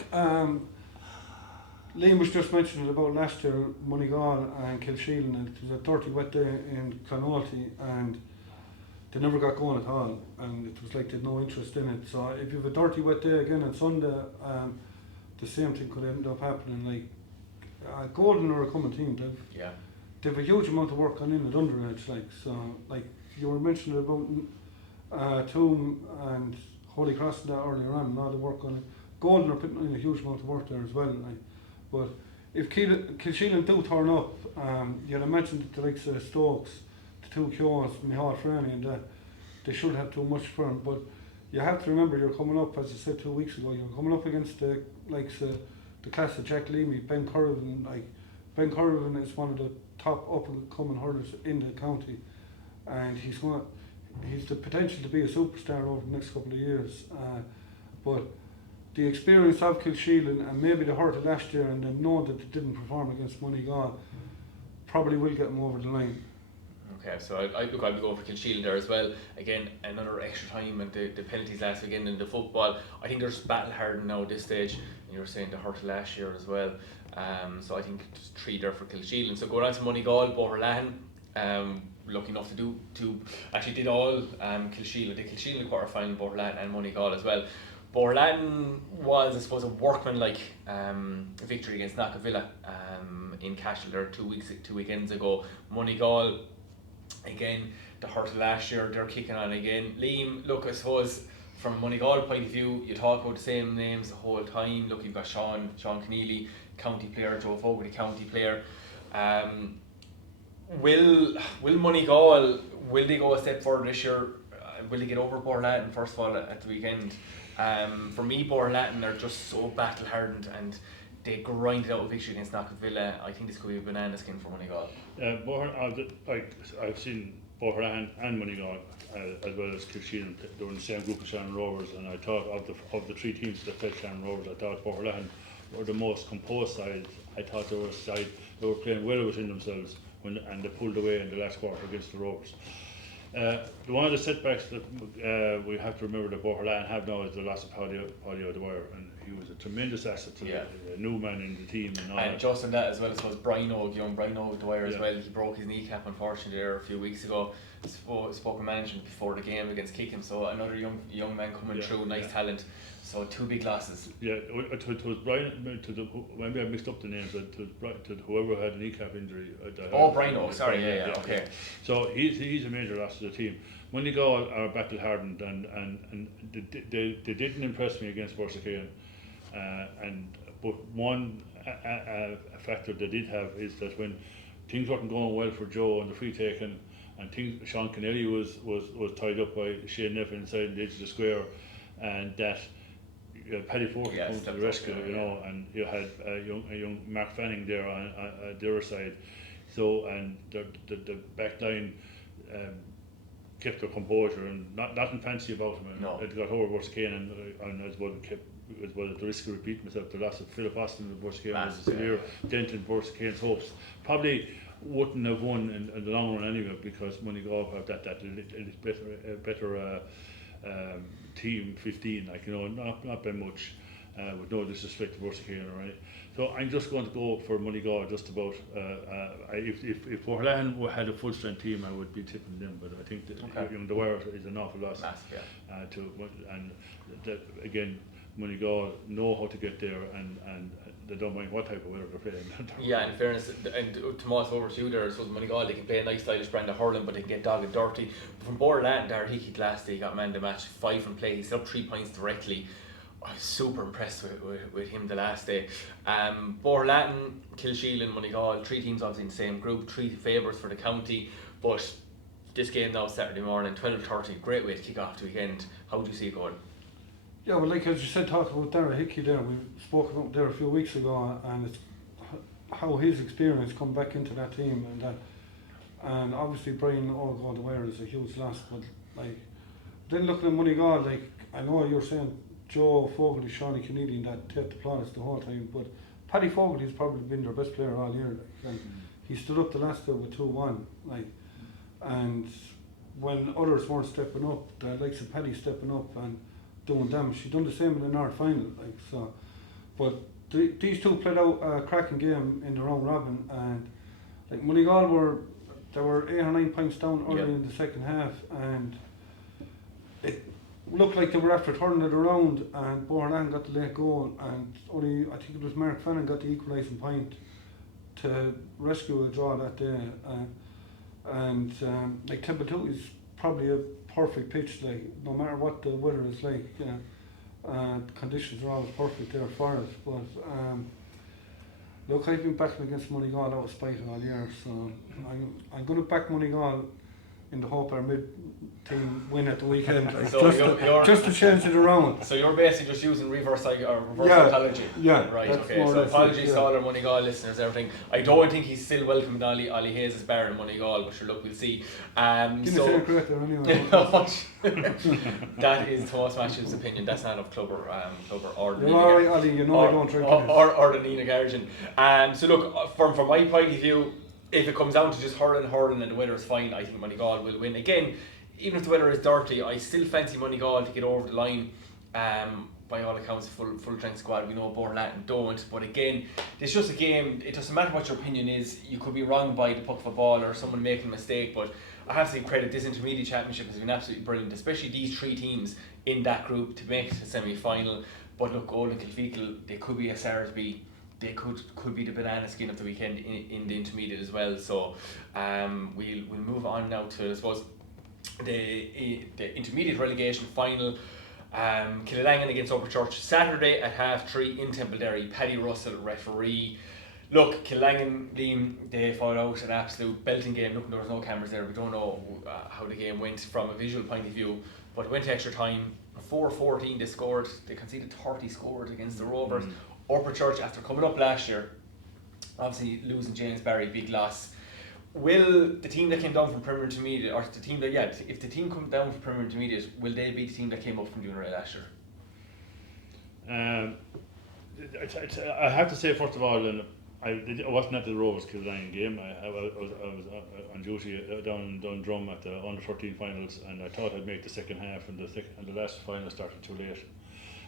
Liam was just mentioning about last year, Moneygall and Kilsheelan, and it was a dirty wet day in Clonalty, and they never got going at all, and it was like they had no interest in it. So if you have a dirty wet day again on Sunday, the same thing could end up happening. Like Golden are a coming team. They've a huge amount of work on in at underage. Like you were mentioning about Toom and Holy Cross and that earlier on, and all the work on it. Golden are putting in a huge amount of work there as well. But if Kilsheelan do turn up, you'd imagine that the likes of Stokes, the two Kyo's, Micheál Franny, and that they should have too much for them. But you have to remember, you're coming up, as I said 2 weeks ago, you're coming up against the likes of the class of Jack Leamy, Ben Curran. Ben Curran is one of the top up and coming hurlers in the county, and he's the potential to be a superstar over the next couple of years. But the experience of Kilsheelan, and maybe the hurt of last year, and they know that they didn't perform against Moneygall, probably will get them over the line. Okay, so I'll be going for Kilsheelan there as well. Again, another extra time, and the penalties last weekend in the football. I think there's battle hardened now at this stage, and you were saying the hurt last year as well. So I think there's 3 there for Kilsheelan. So going on to Moneygall, Boherlahan, lucky enough to actually did all Kilsheelan. They Kilsheelan in the quarter final, Boherlahan and Moneygall as well. Boherlahan was, I suppose, a workmanlike victory against Knockavilla in Cashel there 2 weekends ago. Moneygall, again, the hurt of last year, they're kicking on again. Liam, look, I suppose from a Moneygall point of view, you talk about the same names the whole time. Look, you've got Sean Keneally, county player, Joe Fogarty, county player. Will Moneygall, will they go a step further this year? Will they get over Boherlahan first of all at the weekend? For me, Boherlahan are just so battle hardened, and they grinded out a victory against Knockavilla. I think this could be a banana skin for Moneygall. I've seen Boherlahan and Moneygall as well as Kilsheelan. They were in the same group as Shannon Rovers, and I thought of the 3 teams that played Shannon Rovers, I thought Boherlahan were the most composed side. I thought they were a side they were playing well within themselves, and they pulled away in the last quarter against the Rovers. One of the setbacks that we have to remember that Boherlahan have now is the loss of Paddy O'Dwyer, and he was a tremendous asset to the new man in the team. And just on that as well, I suppose young Brian O'Dwyer as well, he broke his kneecap unfortunately there a few weeks ago. spoke with management before the game against Kickham, so another young man coming through, nice talent. So 2 big losses. Yeah, it was Brian, maybe I mixed up the names, to whoever had a kneecap injury. Brian, sorry, yeah, okay. So he's a major loss to the team. Moneygall are battle hardened and they didn't impress me against Borsacaine. But one factor they did have is that when things weren't going well for Joe and the free taking, and Sean Kennelly was tied up by Shane Neff inside the edge of the square, and that Paddy Ford came to the rescue, and you had a young Mark Fanning there on the other side. So, and the back line kept their composure and nothing fancy about him. And it got over Borsacaine, and as well at the risk of repeating myself, the loss of Philip Austin with Borsacaine was a severe dent in Borsacaine's hopes. Probably wouldn't have won in the long run anyway, because Moneygall have that better team 15, not by much, with no disrespect to Borsacaine or anything. So I'm just going to go for Moneygall just about. If Hurling had a full strength team, I would be tipping them, but I think that the Wire is an awful loss. Again, Moneygall know how to get there, and they don't mind what type of weather they're playing. Yeah, in fairness, and Tomás, over to you there, I suppose Moneygall, they can play a nice stylish brand of hurling, but they can get dogged and dirty. From Borderland, Darragh Hickey last day, he got man of the match, 5 from play, he set up 3 points directly. I was super impressed with him the last day. Borderland, Kilsheal and Moneygall, 3 teams obviously in the same group, 3 favourites for the county, but this game now Saturday morning, 12:30, great way to kick off the weekend. How do you see it going? Yeah, well, like as you said, talking about Darragh Hickey there, we spoke about there a few weeks ago, and it's how his experience come back into that team, and obviously Brian O'Gall the Wire is a huge loss, but then looking at Moneygall, I know you're saying Joe Fogarty, Shawnee Canadian that take the plaudits the whole time, but Paddy Fogarty's probably been their best player all year, and he stood up the last day with 2-1, and when others weren't stepping up, the likes of Paddy stepping up and doing damage. She done the same in the North final, so. But these two played out a cracking game in the round robin, and Moneygall were 8 or 9 points down early in the second half, and it looked like they were after turning it around, and Borland got the late goal, and only I think it was Mark Fannin got the equalising point to rescue a draw that day, and Tippett is probably a perfect pitch, no matter what the weather is like, conditions are always perfect there for it. But look, I've been backing against Moneygall out of spite all year, so I'm going to back Moneygall in the hope our mid-team win at the weekend, So just to change it around. So you're basically just using reverse psychology. Yeah. Right. Okay. So apologies to all our Moneygall listeners, everything. I don't think he's still welcoming Ollie Hayes' bar in Moneygall, but sure, look, we'll see. Give me a correct there anyway. That is Tomás Matthews' opinion. That's not of Clubber or the You're alright, Ollie. You know I don't drink it. Or the Nina Guardian. So look, from my point of view, if it comes down to just hurling and the weather is fine, I think Moneygall will win. Again, even if the weather is dirty, I still fancy Moneygall to get over the line. By all accounts, full strength squad. We know Borland don't, but again, it's just a game. It doesn't matter what your opinion is. You could be wrong by the puck of a ball or someone making a mistake, but I have to credit this intermediate championship has been absolutely brilliant, especially these 3 teams in that group to make it to the semi-final. But look, Old and Kilfeacle, they could be a Sarsby. They could be the banana skin of the weekend in the intermediate as well. So we'll move on now to, I suppose, the intermediate relegation final. Kilangan against Upperchurch Saturday at 3:30 in Tipperary. Paddy Russell referee. Look, Kilangan, Liam, they fought out an absolute belting game. Look, there was no cameras there. We don't know how the game went from a visual point of view, but it went to extra time. 4-14 they scored. They conceded 30 scores against the Rovers. Upperchurch, after coming up last year, obviously losing James Barry, big loss. Will the team that came down from Premier Intermediate, or the team that, if the team comes down from Premier Intermediate, will they be the team that came up from Junior A last year? I have to say, first of all, I wasn't at the Rovers Kilangan game. I was on duty down Drum at the under 13 finals, and I thought I'd make the second half, and the last final started too late.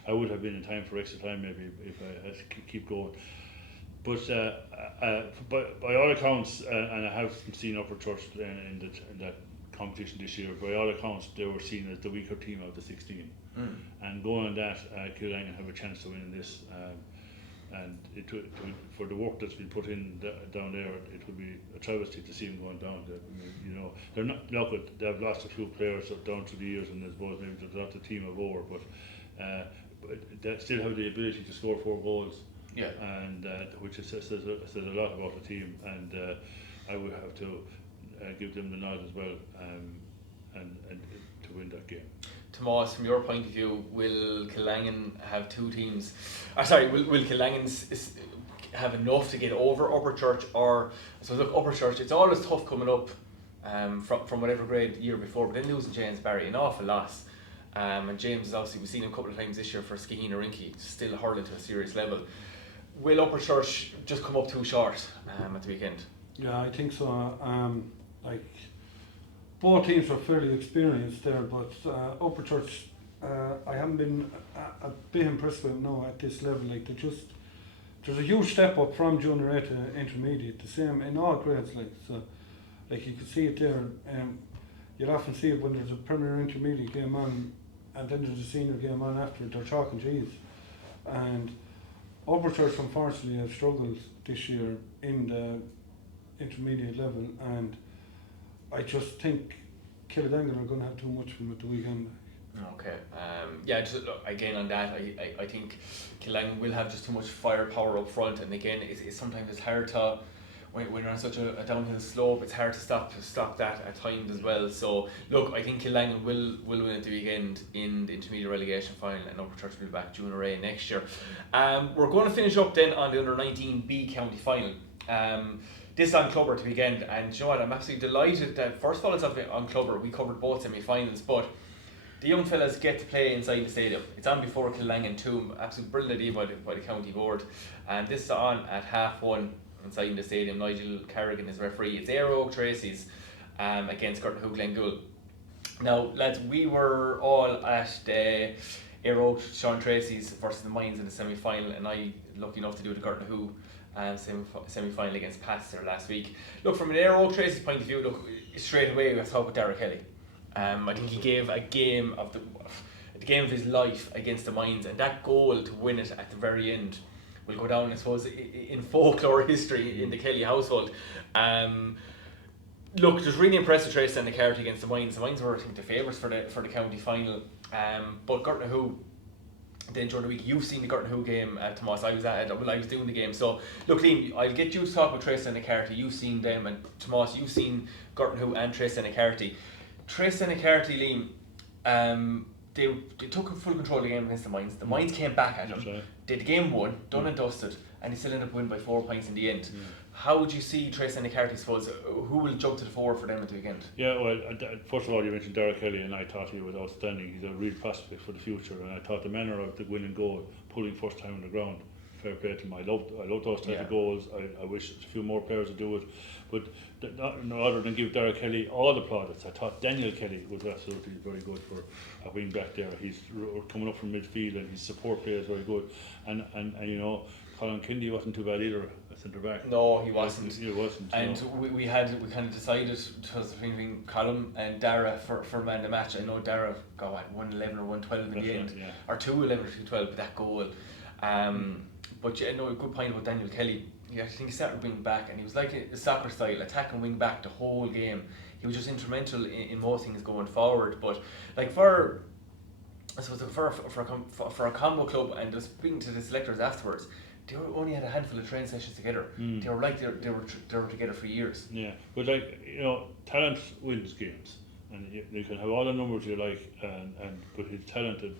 I would have been in time for extra time maybe if I had to keep going. But by all accounts, and I have seen Upperchurch in that competition this year. By all accounts, they were seen as the weaker team out of the 16. And going on that, Kilangan have a chance to win this. And for the work that's been put in down there, it would be a travesty to see them going down. They're not. Look, they've lost a few players down through the years, and I suppose maybe they're not the team of over, but they still have the ability to score 4 goals. Yeah. And which says a lot about the team, and I would have to give them the nod as well, and to win that game. Tomás, from your point of view, will Kilangan have 2 teams? Will Kilangan have enough to get over Upperchurch? Or so look, Upperchurch, it's always tough coming up from whatever grade the year before, but then losing James Barry, an awful loss. And James is obviously, we've seen him a couple of times this year for Skeheen or Rinky, still hurling to a serious level. Will Upperchurch just come up too short at the weekend? Yeah, I think so. Both teams are fairly experienced there, but Upperchurch, I haven't been a bit impressed with them now at this level. There's a huge step up from junior A to intermediate, the same in all grades. You could see it there. You'll often see it when there's a Premier Intermediate game on, and then there's a senior game on after it. They're chalk and cheese. And Upperchurch, unfortunately, have struggled this year in the intermediate level, and I just think Kilangan are going to have too much from it the weekend. Okay. Just again on that, I think Kilangan will have just too much firepower up front, and again, sometimes it's hard to when you're on such a downhill slope, it's hard to stop that at times as well. So look, I think Kilangan will win at the weekend in the intermediate relegation final, and Upperchurch will be back junior A next year. We're going to finish up then on the under-19 B county final. This on Clubber to weekend, and you know what, I'm absolutely delighted that first of all it's on Clubber. We covered both semi-finals, but the young fellas get to play inside the stadium. It's on before Kilangan too. Absolute brilliant idea by the county board, and this is on at 1:30 inside the stadium. Nigel Carrigan is referee. It's Éire Óg Tracy's against Gartnahoe Glengool. Now lads, we were all at the Éire Óg Sean Tracy's versus the Mines in the semi-final, and I lucky enough to do the Gartnahoe semi-final against Pastor last week. Look, from an Éire Óg Tracy's point of view, look, straight away we have to talk about Darragh Kelly. I think he gave a game of the game of his life against the Mines, and that goal to win it at the very end will go down, I suppose, in folklore history in the Kelly household. Look, just really impressive Tracy and the Carty against the Mines. The Mines were, I think, the favourites for the county final. But Gartnahoe, then during the week, you've seen the Gartnahoe game, Tomás. I was doing the game. So look, Liam, I'll get you to talk about Tracy and the Carty. You've seen them, and Tomás, you've seen Gartnahoe and Tracy and the Carty. Tracy and the Carty, Liam, they took full control of the game against the Mines. The Mines came back at them. Right. They had the game won, done and dusted, and they still ended up winning by 4 points in the end. Yeah. How would you see Tracy and the Carty, suppose? Who will jump to the fore for them at the weekend? Yeah, well, first of all, you mentioned Darragh Kelly, and I thought he was outstanding. He's a real prospect for the future, and I thought the manner of the winning goal, pulling first time on the ground, fair play to him. I loved those type of goals. I wish a few more players would do it, but other than give Darragh Kelly all the plaudits, I thought Daniel Kelly was absolutely very good for a wing back there. He's coming up from midfield, and his support play is very good, and you know, Colin Kindy wasn't too bad either. Centre back. No, he wasn't. He wasn't. And we kind of decided it was between Colin and Darragh for man of the match. I know Darragh got 111 or 112 in the end, right, yeah. or 211 or 212 with that goal. But yeah, no, a good point about Daniel Kelly. I think he started wing back, and he was like a soccer style attacking wing back the whole game. He was just instrumental in most things going forward. But like for a combo club, and just speaking to the selectors afterwards, they only had a handful of training sessions together. They were like they were together for years. Yeah, but like, you know, talent wins games, and you can have all the numbers you like, but he's talented.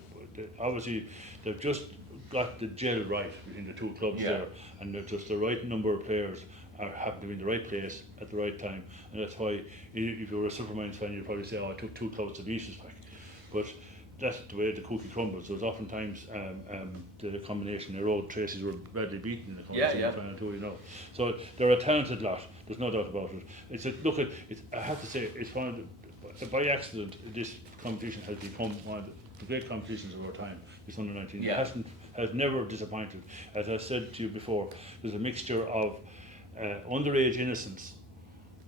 Obviously, they've just got the gel right between the two clubs there, and they're just the right number of players happen to be in the right place at the right time, and that's why if you were a Supermines fan, you'd probably say, "Oh, I took 2 clubs to beat us back," but that's the way the cookie crumbles. There's oftentimes the combination. Their old Tracy's were badly beaten in the final too, you know. So they're a talented lot. There's no doubt about it. I have to say, it's one of by accident this competition has become one of the great competitions of our time. This under-19 has never disappointed. As I said to you before, there's a mixture of underage innocence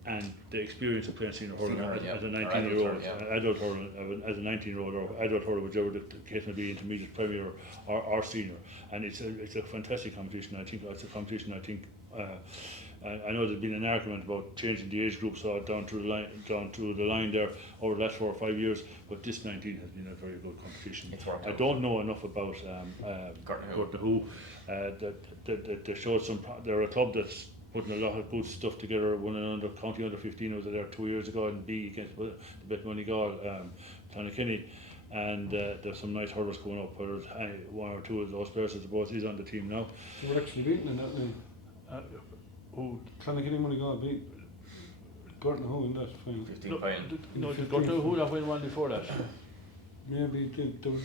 and the experience of playing senior hurling Senior, as a yeah. 19-year-old, Yeah. adult hurling, as a 19-year-old or adult hurler, whichever the case may be, intermediate, premier, or senior, and it's a fantastic competition. I think it's a competition. I think I know there's been an argument about changing the age group so down to the line there over the last 4 or 5 years, but this 19 has been a very good competition. It's worked I out. don't know enough about Gartnahoe. Gartnahoe. That they showed some. They're a club that's putting a lot of good stuff together. Won an county under 15 was there 2 years ago in B against the Betmoneygal, Clonakilty, and there's some nice hurlers going up. Whether it's one or two of those players, I suppose, he's on the team now. We're actually beaten in that now. Who? Clonakilty money got beat Gartnahoe in that final. 15 final. No, who that win one before that? Maybe there was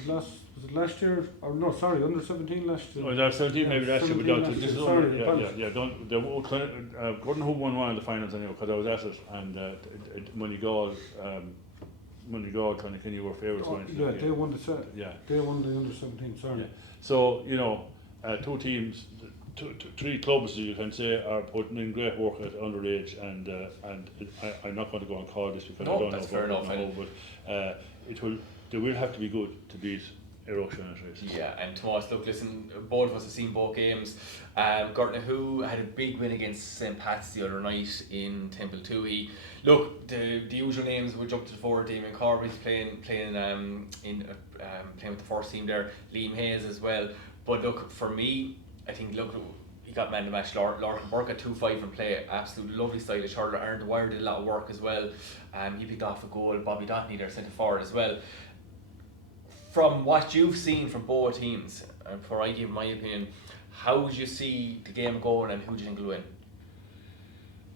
it last year? Or no, sorry, under 17 last year. Oh, that's 17 maybe last year. 17 But last this year, is sorry, yeah. apologies. Gordon Who won one of the finals anyway because I was at it, and Moneygall, Clonakilty were favourites. Yeah, they won the set. Yeah. They won the under 17. Sorry. Yeah. So two teams, three clubs you can say are putting in great work at underage, and I'm not going to go and call this because I don't that's know fair about enough, but they will have to be good to beat Erosion at race. Yeah, and Tomás, look, listen, both of us have seen both games. Gartnahoe had a big win against St. Pat's the other night in Temple Toohey. Look, the usual names will jump to the fore. Damien Corby's playing with the first team there. Liam Hayes as well. But look, for me, I think he got man of the match. Larkin Burke at 2-5 from play. Absolute lovely stylish hurler. Aaron Dwyer did a lot of work as well. He picked off a goal. Bobby Dotney there centre forward as well. From what you've seen from both teams, and before I give my opinion, how would you see the game going and who do you think will win?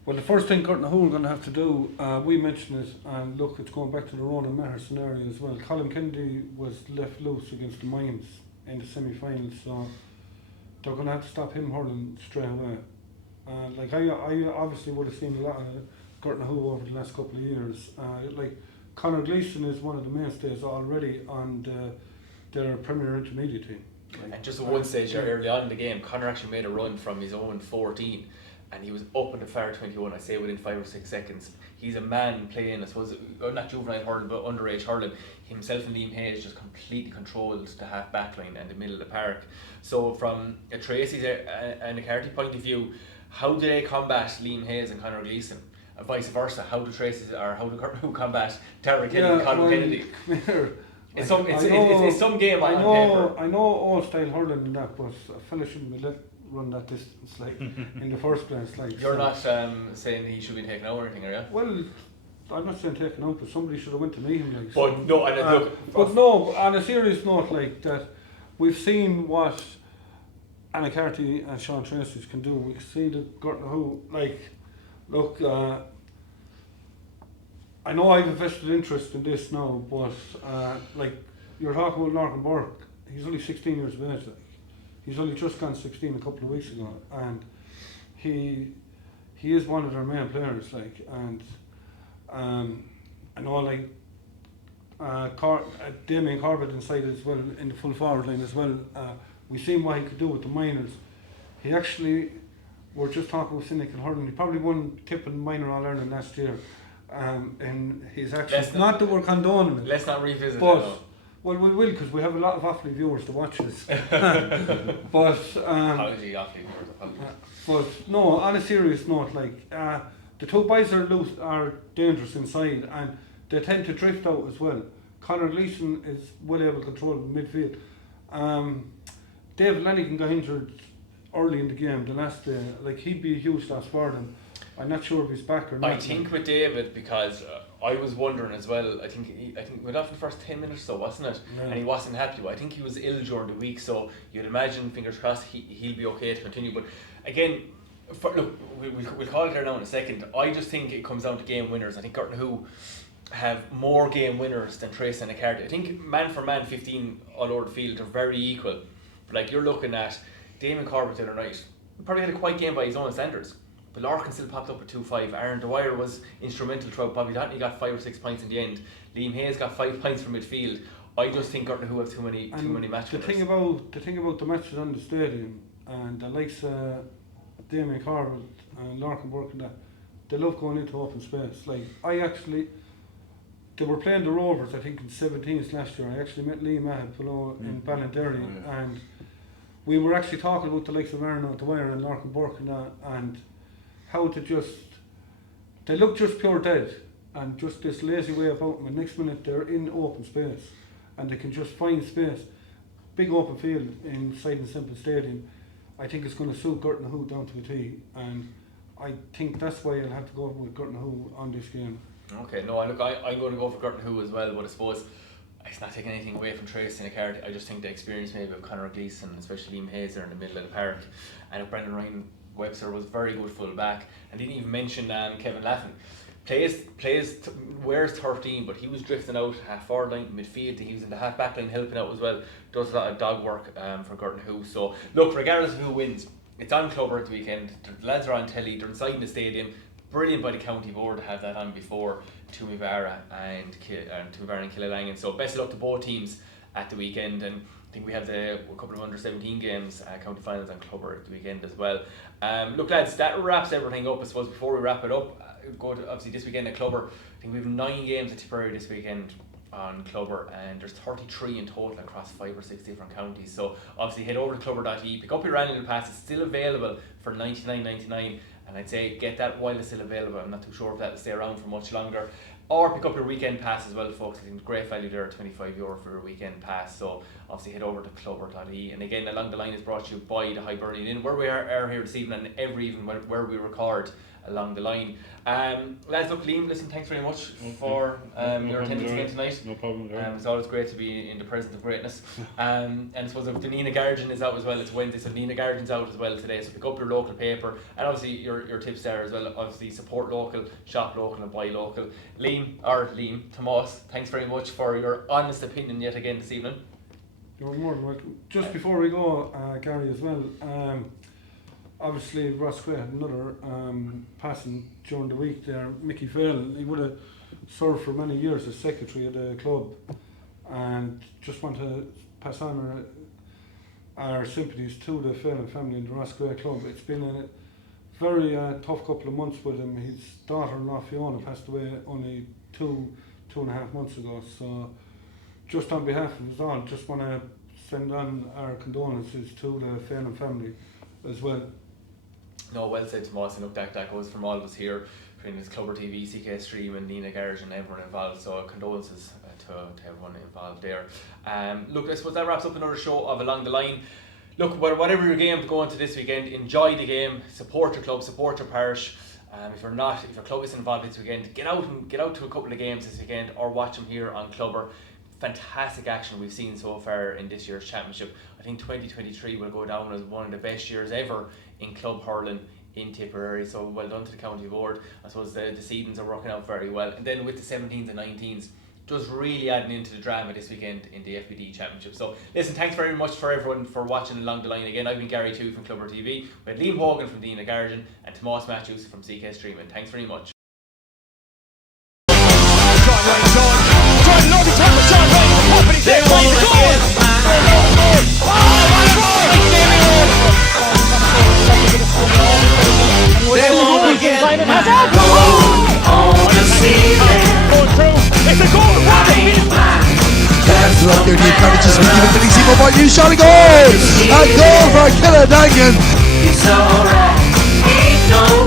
Well, the first thing Gartnahoe are going to have to do, we mentioned it, and look, it's going back to the Ronan Maher scenario as well. Colin Kennedy was left loose against the Mines in the semi-finals, so they're going to have to stop him hurling straight away. I obviously would have seen a lot of Gartnahoe over the last couple of years. Conor Gleeson is one of the mainstays already on their Premier Intermediate team. And just at one stage there early on in the game, Conor actually made a run from his own 14 and he was up in the far 21, I say within 5 or 6 seconds. He's a man playing, I suppose, not juvenile hurling but underage hurling. Himself and Liam Hayes just completely controlled the half back line and the middle of the park. So from a Tracy's and a Carty point of view, how do they combat Liam Hayes and Conor Gleeson? Vice versa, how do Gartnahoe combat Tara Kelly and Colin Kennedy? It's some game on paper. I know all style hurling and that, but a fella shouldn't be let run that distance in the first place. You're not saying he should be taken out or anything, are you? Well, I'm not saying taken out, but somebody should have went to meet him. But no, on a serious note, like that, we've seen what Anna Carty and Sean Tracy's can do. We see that Gartnahoe, look, I know I've invested interest in this now, but you're talking about Larkin Burke, he's only 16 years of age. He's only just gone 16 a couple of weeks ago, and he is one of their main players. I know Damien Corbett inside as well in the full forward line as well. We've seen what he could do with the minors. He actually, we're just talking about Cynic and Hurling. He probably won Tipp and Minor All Ireland last year. And he's actually not that we're condoning it. Let's not revisit but, it. Well, we will because we have a lot of Offaly viewers to watch this. But apology, Offaly viewers. But no, on a serious note, the two boys are dangerous inside, and they tend to drift out as well. Conor Gleeson is well able to control the midfield. David Lanigan got injured early in the game, the last day. He'd be a huge loss for them. I'm not sure if he's back or not. I think with David, because I was wondering as well. I think we went off in the first 10 minutes, so wasn't it? Yeah. And he wasn't happy. I think he was ill during the week, so you'd imagine, fingers crossed, he'll be okay to continue. But again, we'll call it there now in a second. I just think it comes down to game winners. I think Gartnahoe have more game winners than Tracy and Carty. I think man for man, 15 all over the field are very equal. But you're looking at Damien Corbett the other night. He probably had a quiet game by his own standards. But Larkin still popped up at 2-5. Aaron Dwyer was instrumental throughout. Bobby Dotney got 5 or 6 points in the end. Liam Hayes got 5 points from midfield. I just think Gartnahoe have too many match winners. The thing about the matches on the stadium and the likes Damien Corbett and Larkin Burke and that, they love going into open space. Like, they were playing the Rovers, I think, in 17s last year. I actually met Liam Hogan in Ballinderry, and we were actually talking about the likes of Aaron O'Dwyer and Larkin Burke and that, and how they look just pure dead, and just this lazy way about them, and next minute they're in open space, and they can just find space. Big open field inside the Simple Stadium. I think it's going to suit Gurtnahoe down to a T, and I think that's why I'll have to go with Gurtnahoe on this game. Okay, no, I'm going to go for Gurtnahoe as well, but I suppose it's not taking anything away from Tracy and Carty. I just think the experience maybe of Conor Gleeson, especially Liam Hayes there in the middle of the park, and Brendan Ryan Webster was very good full back, and didn't even mention Kevin Laffin. Wears 13, but he was drifting out half forward line, midfield. He was in the half back line helping out as well. Does a lot of dog work for Gurtnahoe. So look, regardless of who wins, it's on Clubber at the weekend. The lads are on telly. They're inside the stadium. Brilliant by the county board to have that on before Tuamivara and Kilangan. So best of luck to both teams at the weekend, and I think we have a couple of under-17 games, county finals on Clubber at the weekend as well. Look, lads, that wraps everything up. I suppose before we wrap it up, go to obviously this weekend at Clubber. I think we have 9 games at Tipperary this weekend on Clubber, and there's 33 in total across 5 or 6 different counties. So obviously head over to clubber.ie, pick up your annual pass. It's still available for $99.99, and I'd say get that while it's still available. I'm not too sure if that'll stay around for much longer. Or pick up your weekend pass as well, folks. I think it's great value there, €25 for your weekend pass. So obviously head over to clubber.ie. And again, Along the Line is brought to you by the Hibernian Inn, where we are here this evening, and every evening where we record Along the Line. Lads, look, Liam, listen, thanks very much for your attendance again tonight. No problem, it's always great to be in the presence of greatness. And I suppose if the Nina Guardian is out as well, it's Wednesday, so Nina Guardian's out as well today, so pick up your local paper, and obviously your tips there as well. Obviously support local, shop local and buy local. Liam, Tomás, thanks very much for your honest opinion yet again this evening. You're more than welcome. Just before we go, Gary, as well, obviously Ross Gray had another passing during the week there. Mickey Phelan, he would have served for many years as secretary of the club, and just want to pass on our sympathies to the Phelan family and the Ross Gray club. It's been a very tough couple of months with him. His daughter-in-law Fiona passed away only two and a half months ago, so just on behalf of us all, just want to send on our condolences to the Phelan family as well. No, well said, Tomás, and look, that goes from all of us here, between this Clubber TV, ckstream and Nina Garage and everyone involved, so condolences to everyone involved there. Look, I suppose that wraps up another show of Along the Line. Look, whatever your game going to this weekend, enjoy the game, support your club, support your parish. If your club isn't involved this weekend, get out to a couple of games this weekend, or watch them here on Clubber. Fantastic action we've seen so far in this year's championship. I think 2023 will go down as one of the best years ever in club hurling in Tipperary, so well done to the county board. I suppose the seedings are working out very well, and then with the 17s and 19s, just really adding into the drama this weekend in the FBD Championship. So listen, thanks very much for everyone for watching Along the Line again. I've been Gary too from Clubber TV, we had Liam Hogan from Nina Guardian and Tomás Matthews from ckstreaming. Thanks very much. Look, the encourages me to the Easy Mobile News shot a goal! A goal for Kilangan! It's alright, ain't no